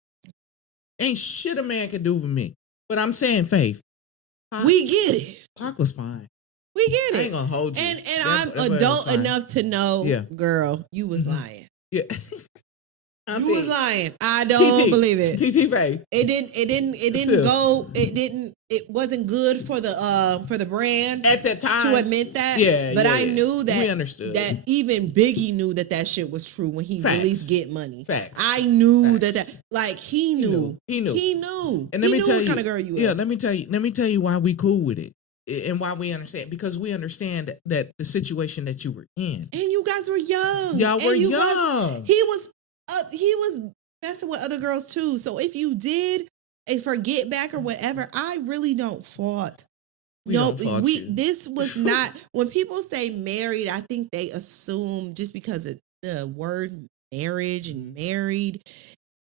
Ain't shit a man can do for me. But I'm saying, Faith. We get it. Pac was fine. We get it. I ain't gonna hold you. And I'm adult enough to know, girl, you was lying. Yeah. You was lying. I don't believe it. TT Ray. It wasn't good for the brand at that time to admit that. Yeah. But I knew that we understood. That even Biggie knew that shit was true when he released Get Money. Facts. I knew that like he knew. He knew. And let me tell you what kind of girl you are. Yeah, let me tell you why we cool with it. And why we understand, because we understand that the situation that you were in. And you guys were young. Y'all were young. He was messing with other girls too. So if you did a forget back or whatever, I really don't fault. This was not, when people say married, I think they assume just because of the word marriage and married,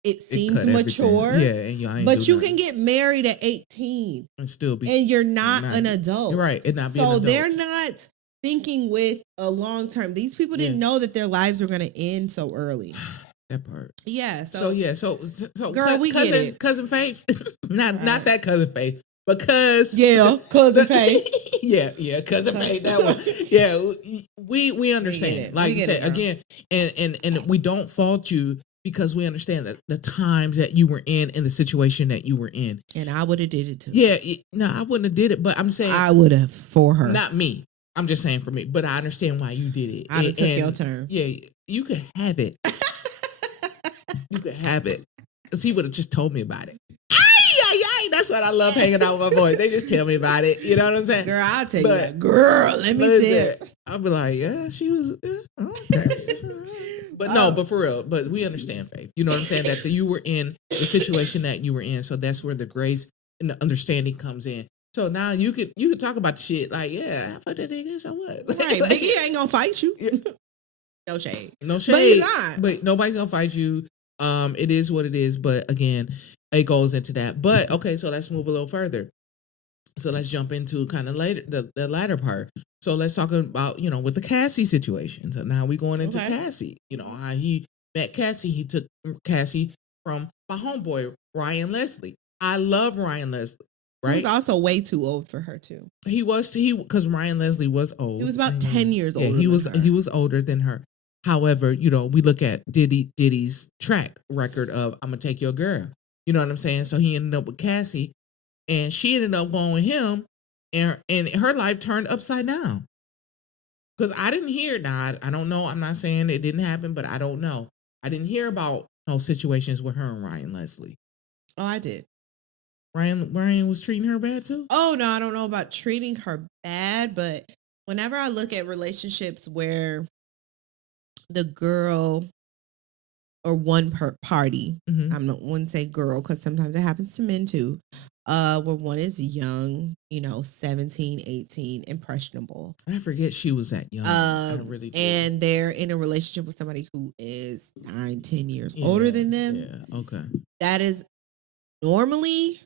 it seems mature. Yeah, but you can get married at 18 and still be, and you're not an adult. You're right, and not be an adult. So they're not thinking with a long term. These people didn't know that their lives were going to end so early. That part. Yeah. So girl, we get it. Cousin Faith. not that Cousin Faith, because Cousin Faith. yeah, Cousin Faith. That one. Yeah, we understand. Like you said again, and we don't fault you because we understand that the times that you were in and the situation that you were in. And I would have did it too. Yeah, no, I wouldn't have did it, but I'm saying I would have for her. Not me. I'm just saying for me, but I understand why you did it. I'd have took your turn. Yeah, you could have it. You could have it. Because he would have just told me about it. That's what I love hanging out with my boys. They just tell me about it. You know what I'm saying? Girl, I'll tell you that. Girl, let me tell you. I'll be like, yeah, she was, okay. But no, but for real. But we understand, Faith. You know what I'm saying? That you were in the situation that you were in. So that's where the grace and the understanding comes in. So now you could talk about the shit like, yeah, I fucked that nigga, so what? Right, like, Biggie ain't gonna fight you. No shade. No shade. But he's not. But nobody's gonna fight you. It is what it is. But again, it goes into that. But okay, so let's move a little further. So let's jump into kind of later the latter part. So let's talk about, with the Cassie situation. So now we're going into Cassie. How he met Cassie. He took Cassie from my homeboy, Ryan Leslie. I love Ryan Leslie. Right? He was also way too old for her too. Because Ryan Leslie was old. He was about 10 years older. Yeah, he was older than her. However, we look at Diddy's track record of "I'm gonna take your girl." You know what I'm saying? So he ended up with Cassie, and she ended up going with him, and her life turned upside down. Because I didn't hear. Now I don't know. I'm not saying it didn't happen, but I don't know. I didn't hear about no situations with her and Ryan Leslie. Oh, I did. Ryan was treating her bad too? Oh, no, I don't know about treating her bad, but whenever I look at relationships where the girl or one party. I'm not one say girl because sometimes it happens to men too. Where one is young, 17, 18, impressionable. I forget she was that young. I really do. And they're in a relationship with somebody who is 9, 10 years older than them. Yeah, okay. That is normally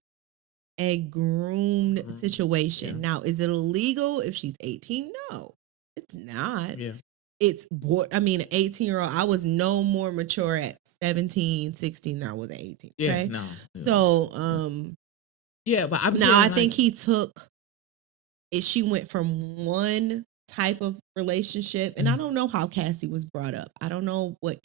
a groomed situation. Yeah. Now, is it illegal if she's 18? No, it's not. Yeah. It's, I mean, an 18-year-old, I was no more mature at 17, 16 than I was at 18. Okay? Yeah, no. So, yeah, but I think he took it. She went from one type of relationship, and I don't know how Cassie was brought up. I don't know what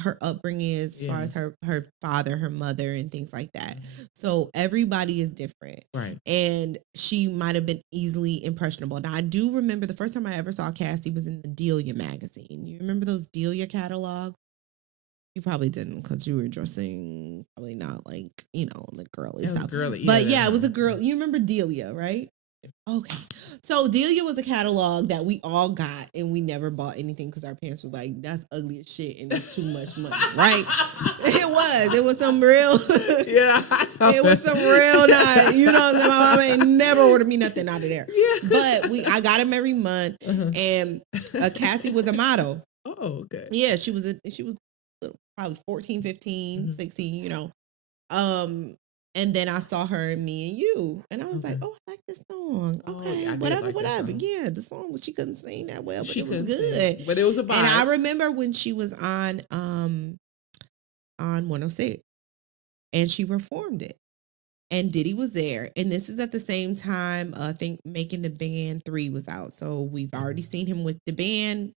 her upbringing is as far as her father, her mother, and things like that. So everybody is different. Right. And she might have been easily impressionable. Now, I do remember the first time I ever saw Cassie was in the Delia magazine. You remember those Delia catalogs? You probably didn't because you were dressing probably not like, like girly stuff. Girly, but yeah, it was a girl. You remember Delia, right? Okay. So Delia was a catalog that we all got and we never bought anything because our parents was like, that's ugly as shit and it's too much money, right? It was some real it was some real night. You know what I'm saying? My mom ain't never ordered me nothing out of there. Yeah. But I got them every month and Cassie was a model. Oh, okay. Yeah, she was probably 14, 15, 16, and then I saw her in Me and You, and I was like, "Oh, I like this song. Okay, whatever. Yeah, the song she couldn't sing that well, but it was good. But it was a vibe. And I remember when she was on 106, and she performed it, and Diddy was there, and this is at the same time. I think Making the Band 3 was out, so we've already seen him with the band.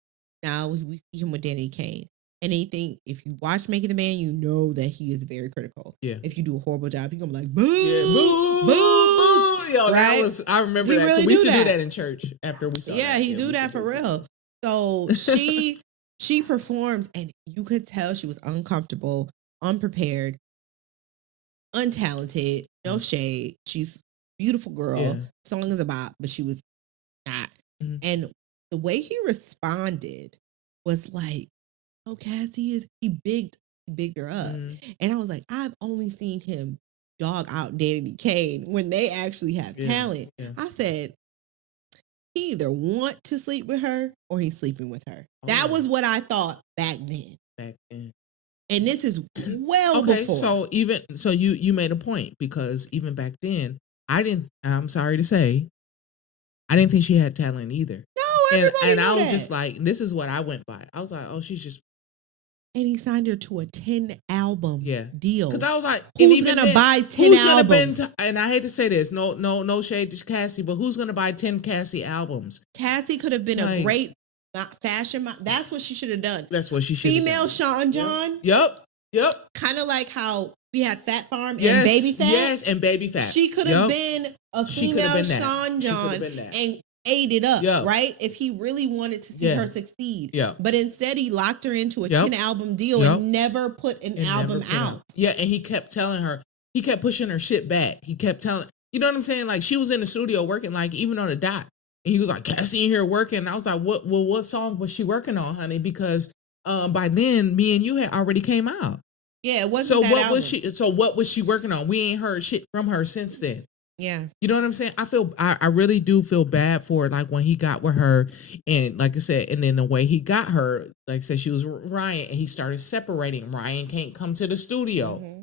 Now we see him with Danny Kane. And anything, if you watch Making the Band, you know that he is very critical. Yeah. If you do a horrible job, he's gonna be like, boo, boo, boo. Yo, right? I remember that. Really we used to do that in church after we saw that. He do that for real. So she performs, and you could tell she was uncomfortable, unprepared, untalented, no shade. She's a beautiful girl. Yeah. Song is about, but she was not. Mm-hmm. And the way he responded was like, oh, Cassie he bigged her up. And I was like, I've only seen him dog out Danny Kane when they actually have talent. Yeah. I said, he either want to sleep with her or he's sleeping with her. Oh, that was what I thought back then. And this is well before. So you made a point, because even back then, I'm sorry to say, I didn't think she had talent either. No, everybody and I was that. Just like, this is what I went by. I was like, oh, she's just. And he signed her to a 10-album deal. Because I was like, who's going to buy 10 albums? And I hate to say this, no shade to Cassie, but who's going to buy 10 Cassie albums? Cassie could have been a great fashion. That's what she should have done. That's what she should have done. Female Sean John. Yep. Kind of like how we had Fat Farm and Baby Fat. Yes, and Baby Fat. She could have been a female Sean John and ate it up, right? If he really wanted to see her succeed. Yeah. But instead he locked her into a 10-album deal and never put an album out. Yeah, and he kept telling her, he kept pushing her shit back. He kept telling, you know what I'm saying? Like, she was in the studio working, like, even on the dot. And he was like, Cassie in here working. And I was like, what song was she working on, honey? Because by then, Me and You had already came out. Yeah, it wasn't that album. What was she working on? We ain't heard shit from her since then. Yeah. You know what I'm saying? I really do feel bad for her, like when he got with her, and like I said, and then the way he got her, like I said, she was Ryan, and he started separating. Ryan can't come to the studio. Mm-hmm.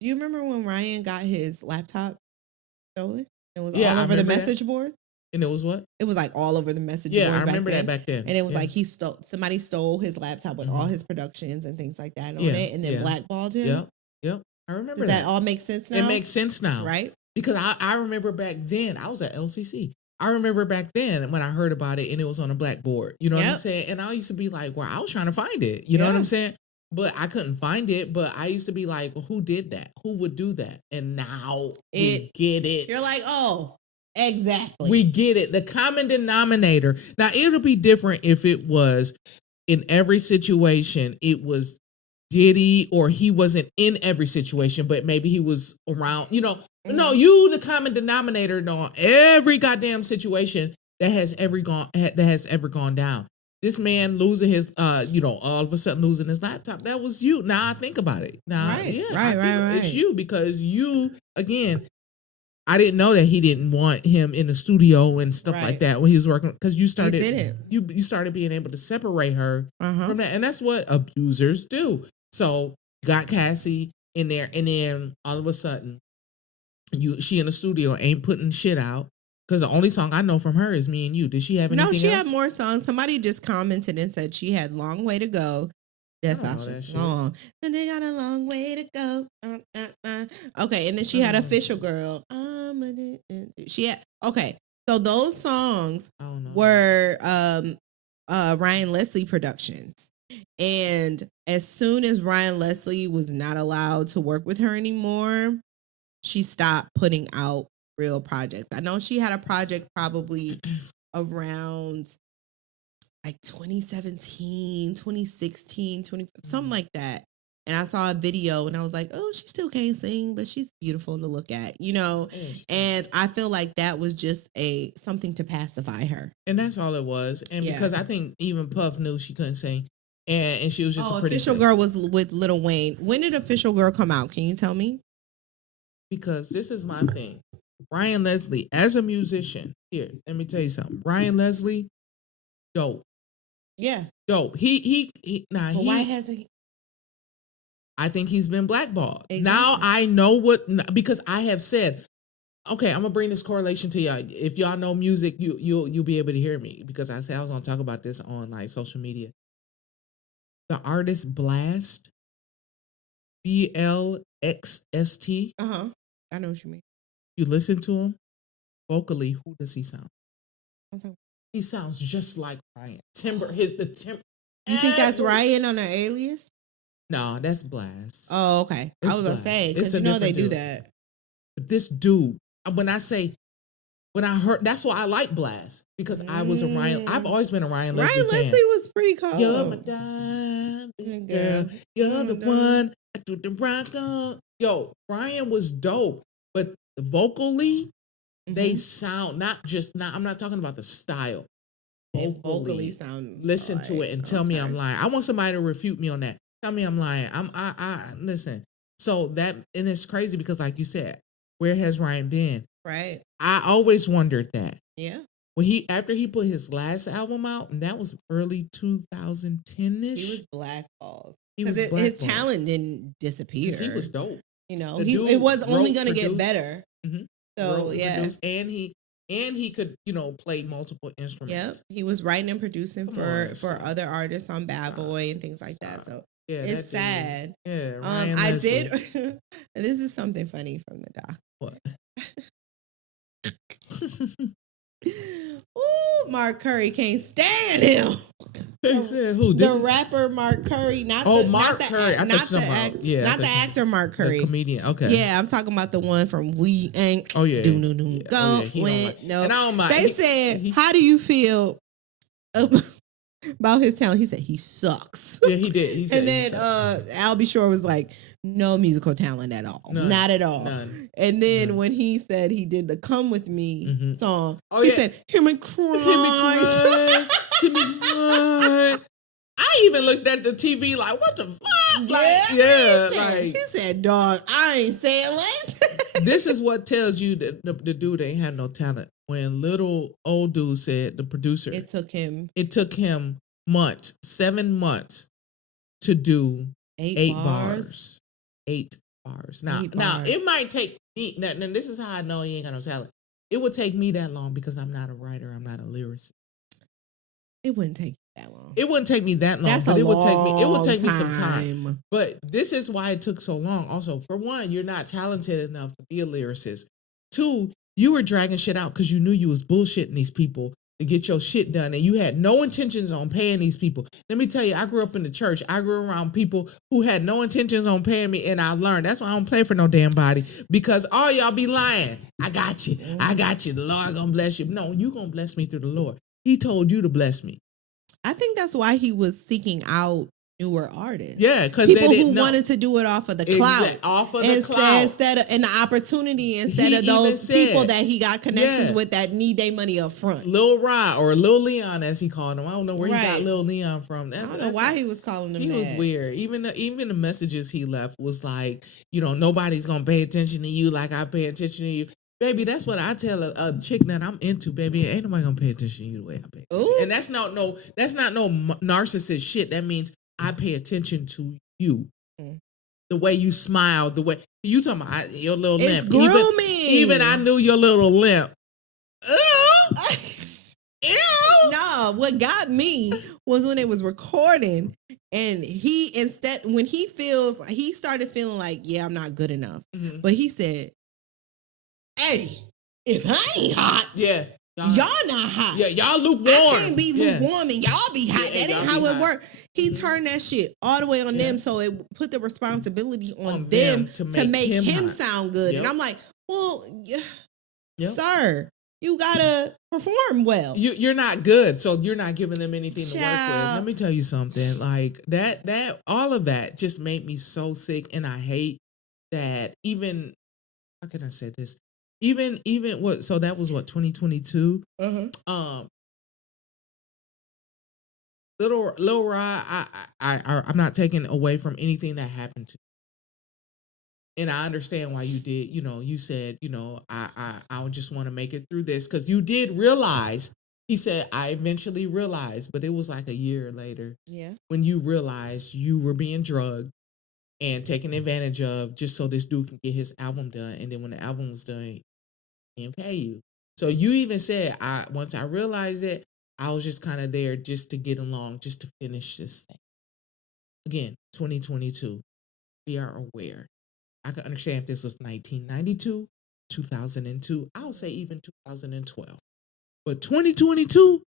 Do you remember when Ryan got his laptop stolen? It was all over the message board. And it was what? It was like all over the message boards. Yeah, I remember that back then. And it was like somebody stole his laptop with all his productions and things like that on it, and then blackballed him. Yep. I remember Does that all make sense now? It makes sense now. Right? Because I remember back then, I was at LCC. I remember back then when I heard about it and it was on a blackboard. You know what I'm saying? And I used to be like, well, I was trying to find it. You know what I'm saying? But I couldn't find it. But I used to be like, well, who did that? Who would do that? And now we get it. You're like, oh, exactly. We get it. The common denominator. Now, it'll be different if it was in every situation, it was Diddy, or he wasn't in every situation, but maybe he was around, no, you the common denominator on every goddamn situation that has ever gone down. this man losing his, all of a sudden losing his laptop. That was you. Now I think about it. Now, right. It's you because you, again, I didn't know that he didn't want him in the studio and stuff like that when he was working, because you started you started being able to separate her from that, and that's what abusers do. So got Cassie in there, and then all of a sudden, she in the studio ain't putting shit out, because the only song I know from her is Me and You. Did she have anything else? No, she had more songs. Somebody just commented and said she had Long Way to Go. That's Sasha's song. And they got a long way to go. Okay, and then she had Official Girl. She had So those songs were Ryan Leslie productions. And as soon as Ryan Leslie was not allowed to work with her anymore, she stopped putting out real projects. I know she had a project probably around like 2017, 2016, something like that. And I saw a video and I was like, oh, she still can't sing, but she's beautiful to look at, And I feel like that was just something to pacify her. And that's all it was. And because I think even Puff knew she couldn't sing. And she was just a pretty Official Girl was with Lil Wayne. When did Official Girl come out? Can you tell me? Because this is my thing. Ryan Leslie, as a musician, here, let me tell you something. Ryan Leslie, dope. Yeah. Dope. Why hasn't he? I think he's been blackballed. Exactly. Now I know because I have said, okay, I'm gonna bring this correlation to y'all. If y'all know music, you'll be able to hear me, because I said I was gonna talk about this on like social media. The artist Blast, BLXST. I know what you mean. You listen to him vocally. Who does he sound? He sounds just like Ryan. Timber. The timber. You think that's Ryan on an Alias? No, that's Blast. Oh, okay. I was gonna say, because they do that. But this dude, when I heard, that's why I like Blast, because I was a Ryan. I've always been a Ryan Leslie fan. Ryan Leslie was pretty cool. You're my diamond girl. You're the one I do the rock on. Yo, Ryan was dope, but vocally, they sound I'm not talking about the style. Vocally sound. Listen to it and tell me I'm lying. I want somebody to refute me on that. Tell me I'm lying. I listen. So and it's crazy because, like you said, where has Ryan been? Right. I always wondered that. Yeah. When after he put his last album out, and that was early 2010-ish. He was blackballed. Because his talent didn't disappear. He was dope. It was only going to get better. Mm-hmm. So and he could play multiple instruments. Yep. He was writing and producing for other artists on Bad Boy and things like that. So it's sad. Yeah. I did. This is something funny from the doc. What? Ooh, Mark Curry can't stand him. Who? The rapper Mark Curry, Mark Curry. Not the actor Mark Curry, the comedian. Okay, yeah, I'm talking about the one from We Ain't. Oh yeah, no. And I don't mind. They said, "How do you feel about his talent?" He said he sucks. Yeah, he did. He said, and then Albie Shore was like, "No musical talent at all, not at all." None. And then when he said he did the "Come With Me" song, he said, "Hear me cry." I even looked at the TV like, what the fuck? He said, dog, I ain't saying less. This is what tells you that the dude ain't had no talent. When little old dude said, the producer, it took him 7 months to do 8 bars. 8 bars. Now it might take me, now this is how I know he ain't got no talent. It would take me that long because I'm not a writer. I'm not a lyricist. It wouldn't take that long. It wouldn't take me that long, but it would take me some time. But this is why it took so long. Also, for one, you're not talented enough to be a lyricist. 2, you were dragging shit out because you knew you was bullshitting these people to get your shit done, and you had no intentions on paying these people. Let me tell you, I grew up in the church. I grew around people who had no intentions on paying me, and I learned. That's why I don't play for no damn body, because all y'all be lying. I got you. I got you. The Lord gonna bless you. No, you gonna bless me through the Lord. He told you to bless me. I think that's why he was seeking out newer artists. Yeah, because people who wanted to do it off of the clout, instead of an opportunity, instead of those people that he got connections with that need their money up front. Lil Rod or Lil Leon, as he called him. I don't know where he got Lil Leon from. I don't know why he was calling him. He was weird. Even the messages he left was like, nobody's gonna pay attention to you like I pay attention to you. Baby, that's what I tell a chick that I'm into, baby. Ain't nobody gonna pay attention to you the way I pay attention. And that's not no narcissist shit. That means I pay attention to you. The way you smile, the way you talking about your little it's limp. Grooming. Even I knew your little limp. Ew. No, what got me was when it was recording and when he started feeling like, yeah, I'm not good enough. Mm-hmm. But he said, hey, if I ain't hot, y'all not hot. Yeah, y'all lukewarm. I can't be lukewarm and y'all be hot. That ain't how it works. He turned that shit all the way on them, so it put the responsibility on them to make him sound good. Yep. And I'm like, well, sir, you gotta perform well. You're not good, so you're not giving them anything to work with. Let me tell you something. Like that, all of that just made me so sick, and I hate that. Even how can I say this? Even what? So that was what 2022. Lil Rod, I'm not taking away from anything that happened to you. And I understand why you did, you said, I just want to make it through this. Because you did realize, he said, I eventually realized, but it was like a year later. Yeah. When you realized you were being drugged and taken advantage of just so this dude can get his album done. And then when the album was done, he didn't pay you. So you even said, once I realized it, I was just kind of there just to get along, just to finish this thing. Again, 2022, we are aware. I can understand if this was 1992, 2002, I would say even 2012. But 2022,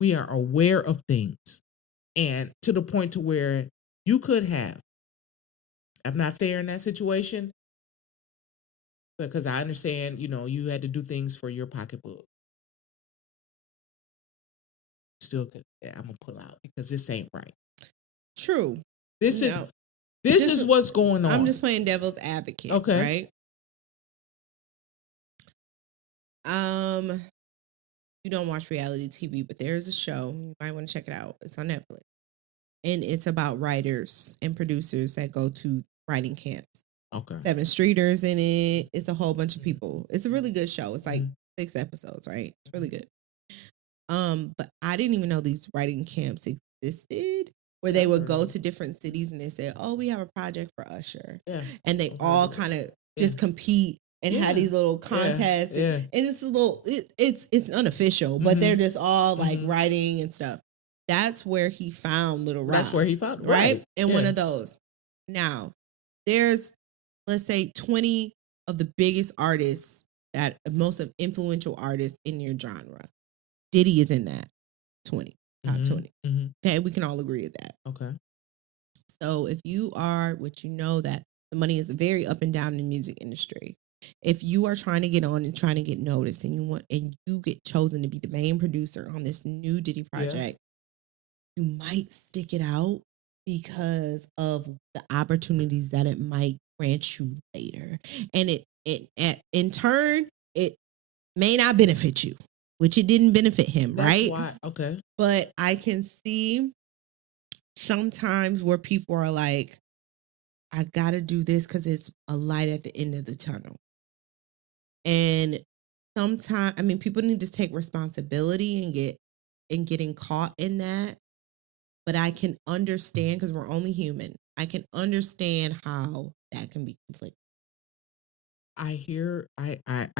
we are aware of things. And to the point to where you could have, I'm not there in that situation, because I understand, you had to do things for your pocketbook. Still could. Yeah, I'm gonna pull out because this ain't right. True. This is what's going on. I'm just playing devil's advocate. Okay. Right. You don't watch reality TV, but there's a show you might want to check it out. It's on Netflix, and it's about writers and producers that go to writing camps. Okay. 7 Streeters in it. It's a whole bunch of people. It's a really good show. It's like 6 episodes. Right. It's really good. But I didn't even know these writing camps existed, where they would go to different cities and they say, oh, we have a project for Usher. Yeah. And they all kind of just compete and have these little contests. Yeah. And it's a little, it's unofficial, but they're just all like writing and stuff. That's where he found Lil Rod. That's where he found, right? And one of those. Now, there's, let's say, 20 of the biggest artists, that most influential artists in your genre. Diddy is in that 20, top 20. Okay, we can all agree with that. Okay. So if you are, which you know that the money is very up and down in the music industry. If you are trying to get on and trying to get noticed and you get chosen to be the main producer on this new Diddy project, you might stick it out because of the opportunities that it might grant you later. And in turn, it may not benefit you. Which it didn't benefit him, right? Why. Okay. But I can see sometimes where people are like, I got to do this because it's a light at the end of the tunnel. And sometimes, people need to take responsibility and getting caught in that. But I can understand, because we're only human, I can understand how that can be conflicting. I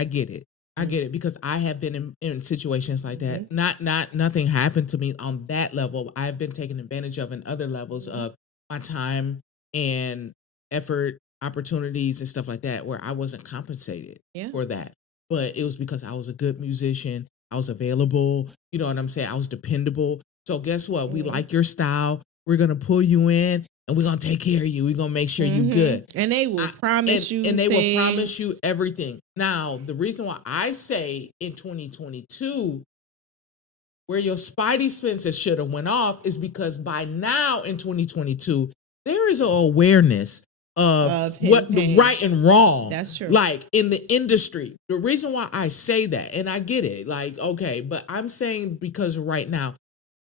get it. I get it, because I have been in situations like that. Nothing happened to me on that level. I've been taken advantage of in other levels of my time and effort, opportunities and stuff like that, where I wasn't compensated for that. But it was because I was a good musician. I was available. You know what I'm saying? I was dependable. So guess what? We like your style. We're going to pull you in. And we're going to take care of you. We're going to make sure you're good. And they will promise you And they will promise you everything. Now, the reason why I say in 2022, where your spidey senses should have went off is because by now in 2022, there is an awareness of what the right and wrong. That's true. Like in the industry. The reason why I say that, and I get it, like, okay, but I'm saying because right now,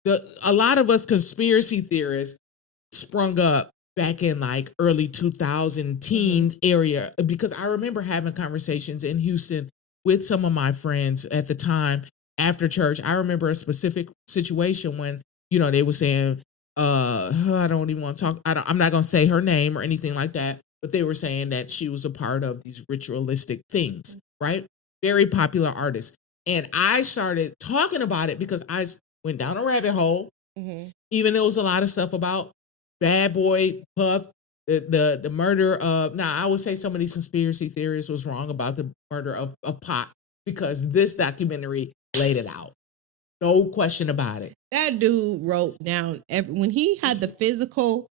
a lot of us conspiracy theorists sprung up back in like early 2000 teens area, because I remember having conversations in Houston with some of my friends at the time after church. I remember a specific situation when, they were saying, I don't even want to talk. I'm not going to say her name or anything like that, but they were saying that she was a part of these ritualistic things, right? Very popular artist. And I started talking about it because I went down a rabbit hole. Even there was a lot of stuff about Bad Boy, Puff, the murder of. Now, I would say some of these conspiracy theorists was wrong about the murder of Pac, because this documentary laid it out. No question about it. That dude wrote down when he had the physical.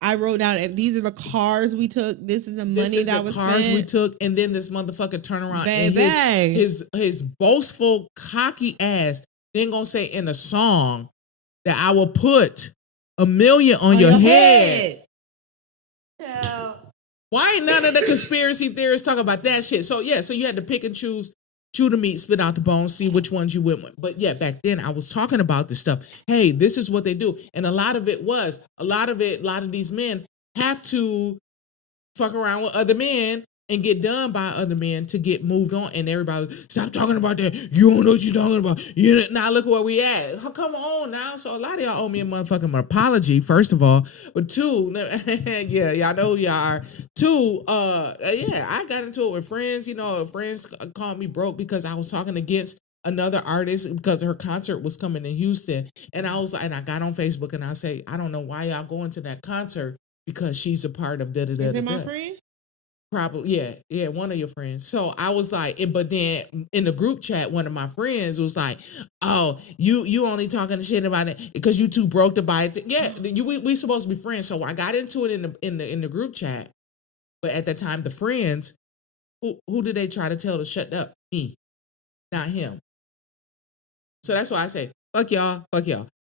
I wrote down, these are the cars we took. This is the money that was spent. We took, and then this motherfucker turn around and his boastful, cocky ass then gonna say in a song that I will put $1 million on your head. Yeah. Why ain't none of the conspiracy theorists talk about that shit? So yeah, so you had to pick and choose. Chew the meat, spit out the bones, see which ones you went with. But yeah, back then I was talking about this stuff. Hey, this is what they do. And a lot of these men have to fuck around with other men and get done by other men to get moved on. And everybody, stop talking about that. You don't know what you're talking about. Now look where we at. Come on now. So a lot of y'all owe me a motherfucking apology, first of all. But two, yeah, y'all know who y'all are. Two, I got into it with friends. Friends called me broke because I was talking against another artist because her concert was coming in Houston. And I got on Facebook and I say, I don't know why y'all going to that concert, because she's a part of da-da-da-da-da. Is it my friend? Probably, yeah, one of your friends. So I was like, but then in the group chat, one of my friends was like, "Oh, you only talking shit about it because you too broke to buy it." Yeah, we supposed to be friends. So I got into it in the group chat, but at that time, the friends, who did they try to tell to shut up? Me, not him. So that's why I say, fuck y'all.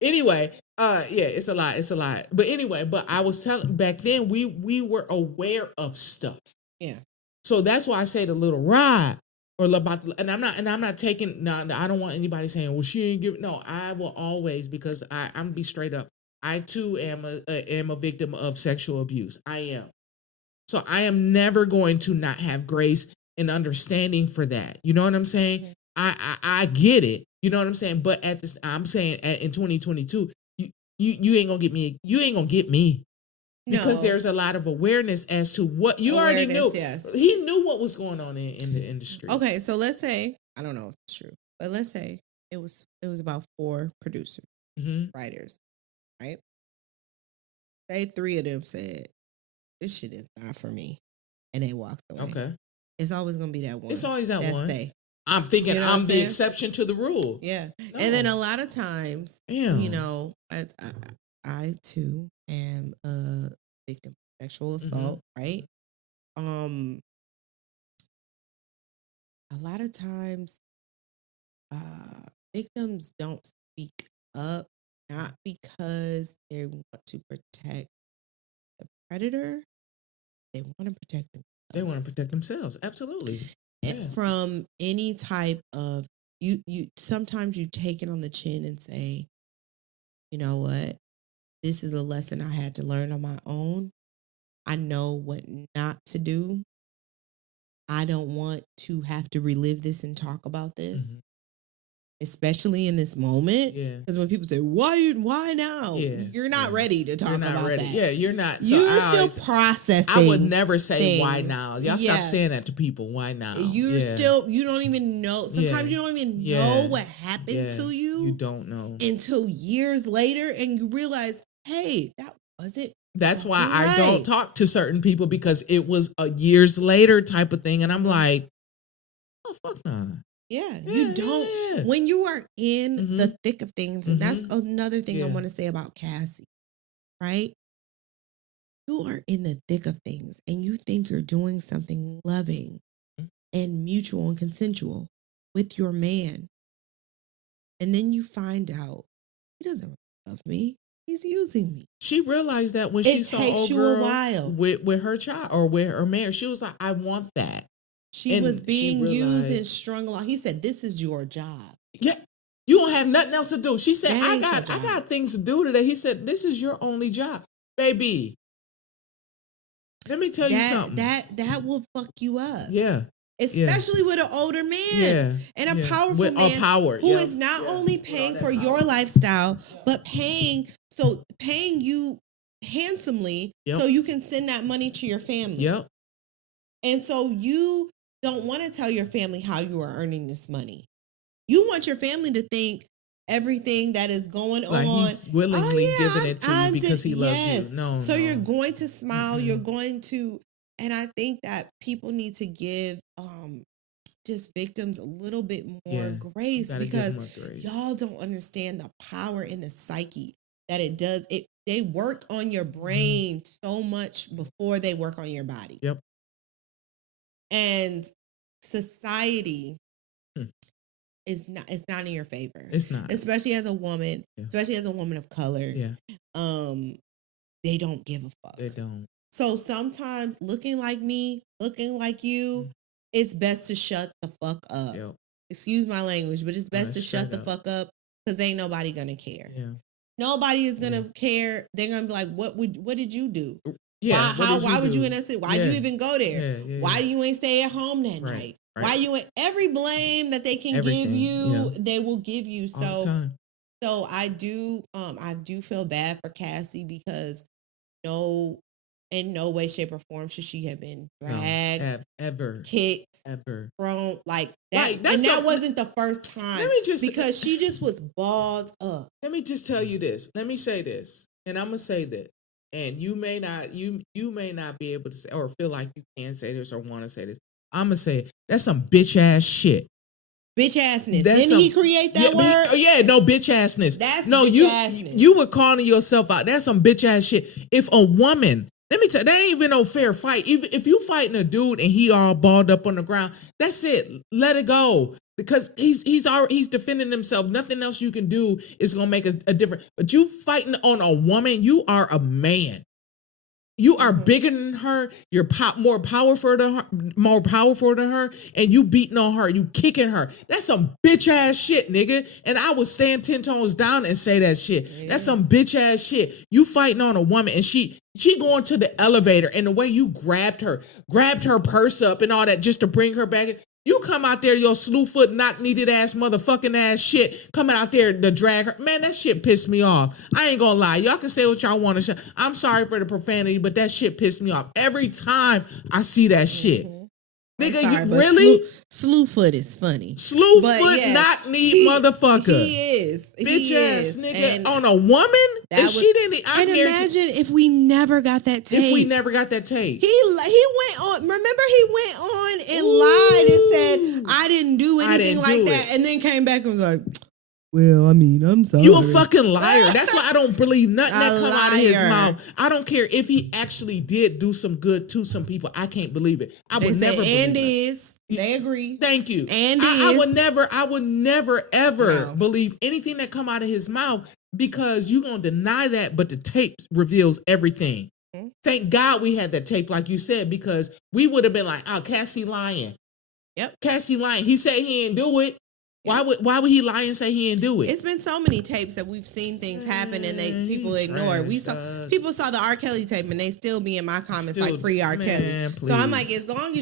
Anyway, it's a lot. But anyway, I was telling back then we were aware of stuff. Yeah. So that's why I say the little ride or about the, and I'm not taking. No, I don't want anybody saying, well, she ain't giving. No, I will always, because I'm gonna be straight up. I too am a victim of sexual abuse. I am. So I am never going to not have grace and understanding for that. You know what I'm saying? Mm-hmm. I get it. You know what I'm saying? But I'm saying in 2022, you ain't gonna get me. You ain't gonna get me. Because there's a lot of awareness as to what you already knew. Yes. He knew what was going on in the industry. Okay, so let's say, I don't know if it's true, but let's say it was about 4 producers, writers, right? Say 3 of them said, this shit is not for me, and they walked away. Okay. It's always going to be that one. It's always that one. Stay. I'm thinking I'm the exception to the rule. Yeah. No. And then a lot of times, I too am a victim of sexual assault, right? A lot of times, victims don't speak up, not because they want to protect the predator. They want to protect themselves. They want to protect themselves. Absolutely. And from any type of, you sometimes you take it on the chin and say, you know what? This is a lesson I had to learn on my own. I know what not to do. I don't want to have to relive this and talk about this, especially in this moment. Because when people say, why now? You're not ready to talk about that. Yeah, you're not. So you're still processing. I would never say why now. Y'all stop saying that to people. Why now? You don't even know. Sometimes you don't even know what happened to you. You don't know. Until years later, and you realize, hey, that wasn't. That's why I don't talk to certain people, because it was a years later type of thing. And I'm like, oh, fuck no. Yeah, you don't. Yeah. When you are in the thick of things, and that's another thing I want to say about Cassie, right? You are in the thick of things, and you think you're doing something loving and mutual and consensual with your man. And then you find out he doesn't love me. He's using me. She realized that when she saw old girl with her child or with her marriage. She was like, I want that. She was being used and strung along. He said, this is your job. Yeah. You don't have nothing else to do. She said, I got things to do today. He said, this is your only job. Baby, let me tell you something. That will fuck you up. Yeah. Especially with an older man and a powerful man who is not only paying for your lifestyle, but paying you handsomely so you can send that money to your family. Yep. And so you don't want to tell your family how you are earning this money. You want your family to think everything that is going on. He's willingly giving it to you because he loves you. No. So you're going to smile. Mm-hmm. You're going to, and I think that people need to give just victims a little bit more grace because y'all don't understand the power in the psyche that it does. They work on your brain so much before they work on your body. Yep. And society it's not in your favor. It's not. Especially as a woman, especially as a woman of color. Yeah. They don't give a fuck. They don't. So sometimes looking like me, looking like you, it's best to shut the fuck up. Yep. Excuse my language, but it's best to shut the fuck up because ain't nobody gonna care. Yeah. Nobody is gonna care. They're gonna be like, what did you do? Yeah. Why would you in that city? Why do you even go there? Yeah. Why do you ain't stay at home that night? Right. Why you ain't every blame that they can give you, they will give you. So I do feel bad for Cassie because in no way, shape, or form should she have been dragged, ever, kicked, thrown like that. And that wasn't the first time. Because she just was balled up. Let me just tell you this. Let me say this, and I'm gonna say that. And you may not be able to say or feel like you can say this or want to say this. I'm gonna say it. That's some bitch ass shit. Bitch assness. Didn't he create that word? No bitch assness. That's assness. You were calling yourself out. That's some bitch ass shit. If a woman, let me tell you, that ain't even no fair fight. Even if you fighting a dude and he all balled up on the ground, that's it. Let it go. Because he's defending himself. Nothing else you can do is gonna make a difference. But you fighting on a woman, you are a man. You are bigger than her. You're more powerful than her, and you beating on her. You kicking her. That's some bitch ass shit, nigga. And I would stand 10 toes down and say that shit. Yeah. That's some bitch ass shit. You fighting on a woman, and she going to the elevator, and the way you grabbed her purse up and all that just to bring her back. You come out there, your slew foot, knock-kneed ass, motherfucking ass shit, coming out there to drag her. Man, that shit pissed me off. I ain't gonna lie. Y'all can say what y'all want to say. I'm sorry for the profanity, but that shit pissed me off. Every time I see that shit. Nigga, you really? Slew foot is funny. Slew foot, knock-kneed motherfucker. He is. Bitch ass nigga. And on a woman? And she didn't. And imagine if we never got that tape. If we never got that tape. He went on. Remember, he went on and lied and said, I didn't do anything like that. And then came back and was like, well, I mean, I'm sorry. You a fucking liar. That's why I don't believe nothing that come out of his mouth. I don't care if he actually did do some good to some people. I can't believe it. I would never believe it. They agree. Thank you. And I would never ever believe anything that come out of his mouth because you gonna deny that, but the tape reveals everything. Mm-hmm. Thank God we had that tape, like you said, because we would have been like, oh, Cassie lying. Yep. Cassie lying. He said he didn't do it. Why would he lie and say he didn't do it? It's been so many tapes that we've seen things happen and people ignore. People saw the R. Kelly tape and they still be in my comments like free R. Kelly. Please. So I'm like, as long as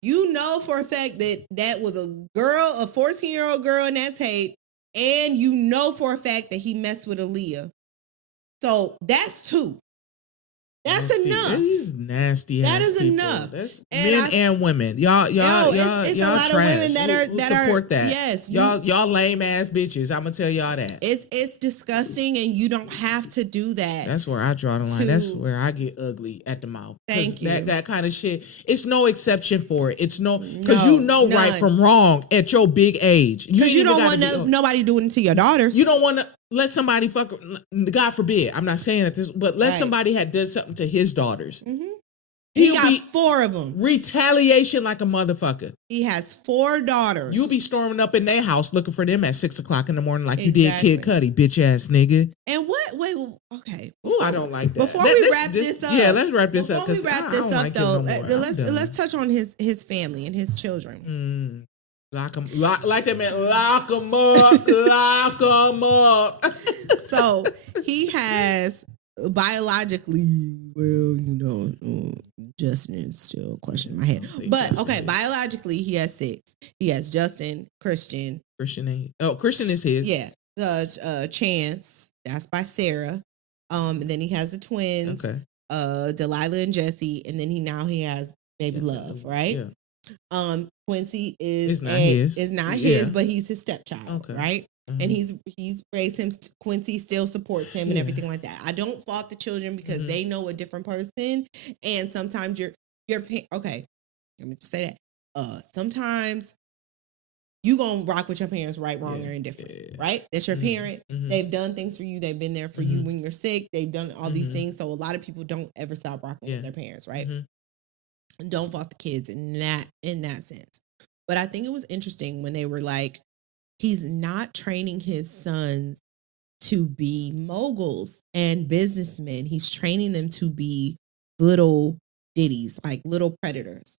you know for a fact that was a 14-year-old girl in that tape, and you know for a fact that he messed with Aaliyah. So that's two. That's enough. These nasty. That is people. enough. Men and women. Y'all it's a lot trash. of women that support that. Yes, y'all lame ass bitches. I'm gonna tell y'all that. It's disgusting, and you don't have to do that. That's where I draw the line. That's where I get ugly at the mouth. Thank you. That kind of shit. It's no exception for it. It's because you know right from wrong at your big age. Because you don't want nobody doing it to your daughters. You don't want to. Let somebody God forbid. I'm not saying that but let somebody had done something to his daughters. Mm-hmm. He got 4 of them. Retaliation like a motherfucker. He has 4 daughters. You'll be storming up in their house looking for them at 6 o'clock in the morning like you did Kid Cudi, bitch ass nigga. And what? Wait, okay. Oh, I don't like that. Before we wrap this up. Yeah, let's wrap this up. Before we wrap this up, though, let's touch on his family and his children. Lock them, like that man, lock them up, lock them up. So he has biologically, Justin is still a question in my head. But okay, biologically he has 6. He has Justin, Christian. Christian is his. Yeah. Chance, that's by Sarah. And then he has the twins. Okay. Delilah and Jesse, and then he has baby Love, right? Yeah. Quincy is not his, but he's his stepchild, right? Mm-hmm. And he's raised him. Quincy still supports him and everything like that. I don't fault the children because they know a different person, and sometimes your okay. Let me just say that. Sometimes you gonna rock with your parents, right, wrong, or indifferent, right? That's your parent. They've done things for you. They've been there for you when you're sick. They've done all these things. So a lot of people don't ever stop rocking with their parents, right? And don't fault the kids in that sense. But I think it was interesting when they were like, he's not training his sons to be moguls and businessmen. He's training them to be little ditties, like little predators.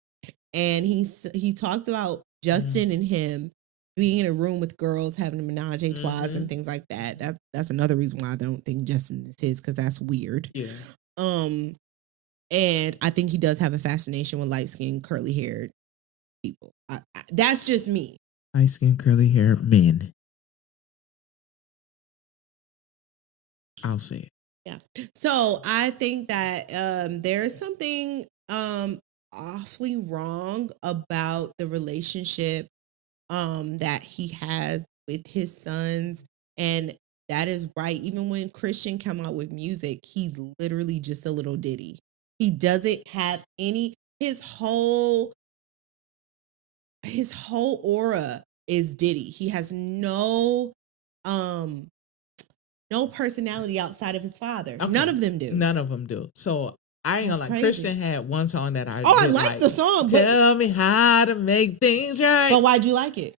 And he talked about Justin and him being in a room with girls, having a menage a trois and things like that. That's another reason why I don't think Justin is his, because that's weird. Yeah. And I think he does have a fascination with light-skinned, curly-haired people. That's just me. Light-skinned, curly-haired men. I'll say it. Yeah. So I think that there is something awfully wrong about the relationship that he has with his sons. And that is right. Even when Christian come out with music, he's literally just a little ditty. He doesn't have any, his whole aura is ditty. He has no personality outside of his father. Okay. None of them do. So I ain't gonna lie. Christian had one song that I like the song. Tell me how to make things right. But why'd you like it?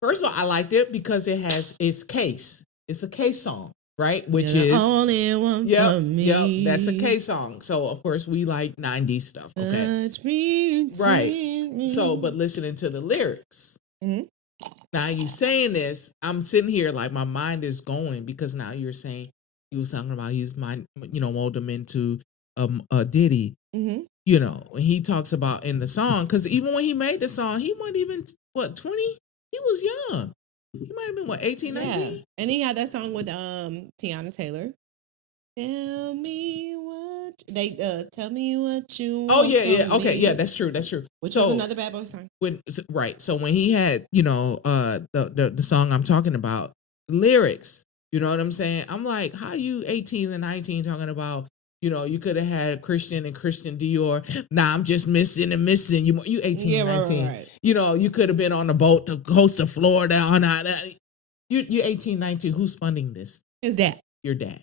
First of all, I liked it because it's case. It's a case song, right? Which You're is the only one for me. Yep, that's a case song. So of course we like 90s stuff. Okay. Touch me, right. So, but listening to the lyrics. Now you saying this, I'm sitting here like my mind is going because now you're saying he was talking about his mind, mold him into a ditty. When he talks about in the song, because even when he made the song, he wasn't even 20. He was young. He might have been 18, 19. And he had that song with Tiana Taylor. Tell me what tell me what you want. Oh yeah. Okay, yeah, that's true. Which is another Bad Boy song. So when he had, the song I'm talking about, lyrics, you know what I'm saying? I'm like, how you 18 and 19 talking about, you could have had Christian and Christian Dior. Nah, I'm just missing. You 18 and 19. Right. You could have been on a boat to coast of Florida on you're 18, 19. Who's funding this? His dad. Your dad.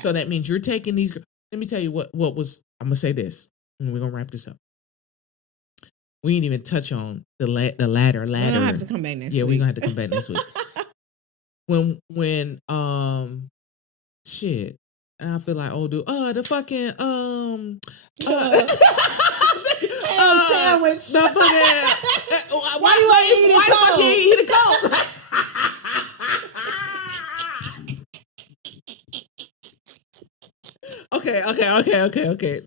So that means you're taking these. Let me tell you what was. I'm gonna say this, and we're gonna wrap this up. We didn't even touch on the ladder. We're gonna have to come back next week. Yeah, we're gonna have to come back next week. When shit, and I feel like the fucking sandwich. The fucking why you want to eat it cold? Why you eat it cold? Okay.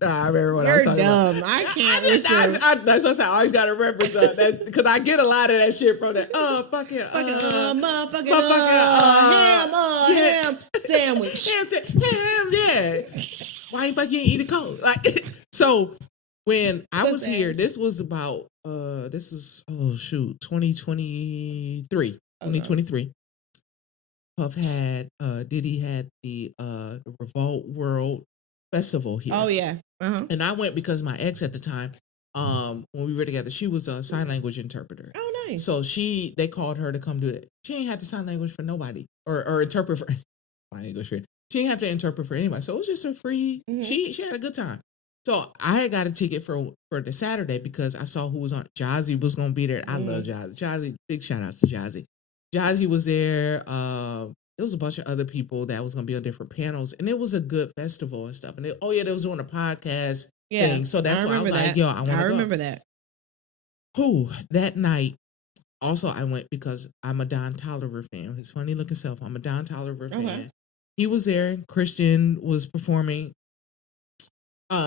Nah, I remember what I was talking dumb. about. I can't listen. That's what I say. I always got to reference that because I get a lot of that shit from that. Ham sandwich. Ham, yeah. Why you fucking eat it cold? Like, so when I was here, this was about 2023. 2023. Puff had Diddy had the Revolt World Festival here. Oh yeah. And I went because my ex at the time, when we were together, she was a sign language interpreter. Oh nice. So they called her to come do that. She ain't had to sign language for nobody or interpret for sign language. She didn't have to interpret for anybody. So it was just a free. She had a good time. So I had got a ticket for the Saturday because I saw who was on. Jazzy was going to be there. I love Jazzy. Jazzy, big shout out to Jazzy. Jazzy was there. There was a bunch of other people that was going to be on different panels, and it was a good festival and stuff. And they was doing a podcast thing. So that's why I was like, yo, I want to go. I remember that. Who that night? Also, I went because I'm a Don Toliver fan. His funny looking self. I'm a Don Toliver fan. He was there. Christian was performing.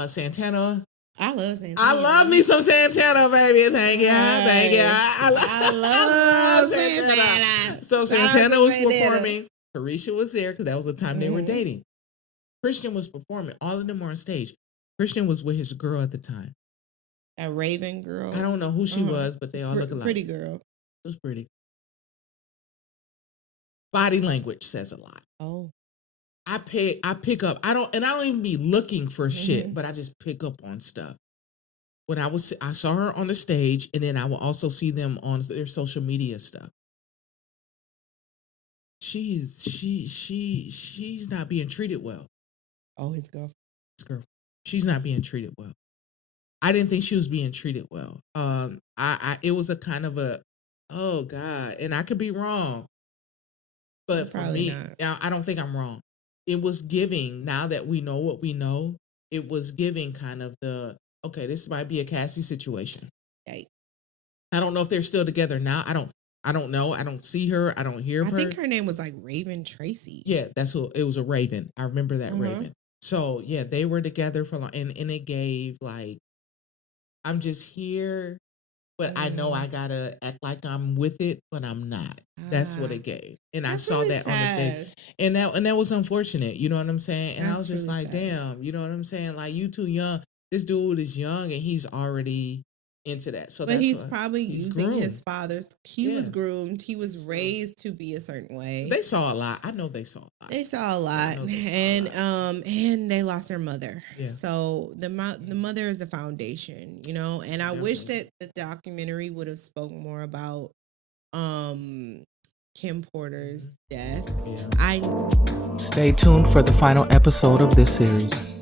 Santana. I love Santana. I love me some Santana, baby. Thank you. Thank you. I love Santana. So Santana was performing. Carisha was there because that was the time they were dating. Christian was performing. All of them were on stage. Christian was with his girl at the time. A Raven girl. I don't know who she was, but they all look alike. Pretty girl. It was pretty. Body language says a lot. Oh. I pick up. I don't even be looking for shit, but I just pick up on stuff. When I saw her on the stage, and then I will also see them on their social media stuff. She's not being treated well. Oh, his girlfriend. She's not being treated well. I didn't think she was being treated well. It was a kind of a, oh God, and I could be wrong, but for me, I don't think I'm wrong. It was giving, now that we know what we know, it was giving kind of the, okay, this might be a Cassie situation. Right. I don't know if they're still together now. I don't know. I don't see her. I don't hear her. I think her name was like Raven Tracee. Yeah, that's who it was. A Raven. I remember that Raven. So yeah, they were together for long, and it gave like, I'm just here, but I know I gotta act like I'm with it, but I'm not. That's what it gave, and I saw really that sad. On the stage, and that was unfortunate. You know what I'm saying? And I was just really like, sad. Damn, you know what I'm saying? Like, you too young. This dude is young, and he's already into that. So, but he's probably using his father's. He was groomed. He was raised to be a certain way. They saw a lot. I know they saw a lot. They saw a lot, and they lost their mother. Yeah. So the mother is the foundation, you know. And I wish that the documentary would have spoken more about Kim Porter's death. Yeah. Stay tuned for the final episode of this series.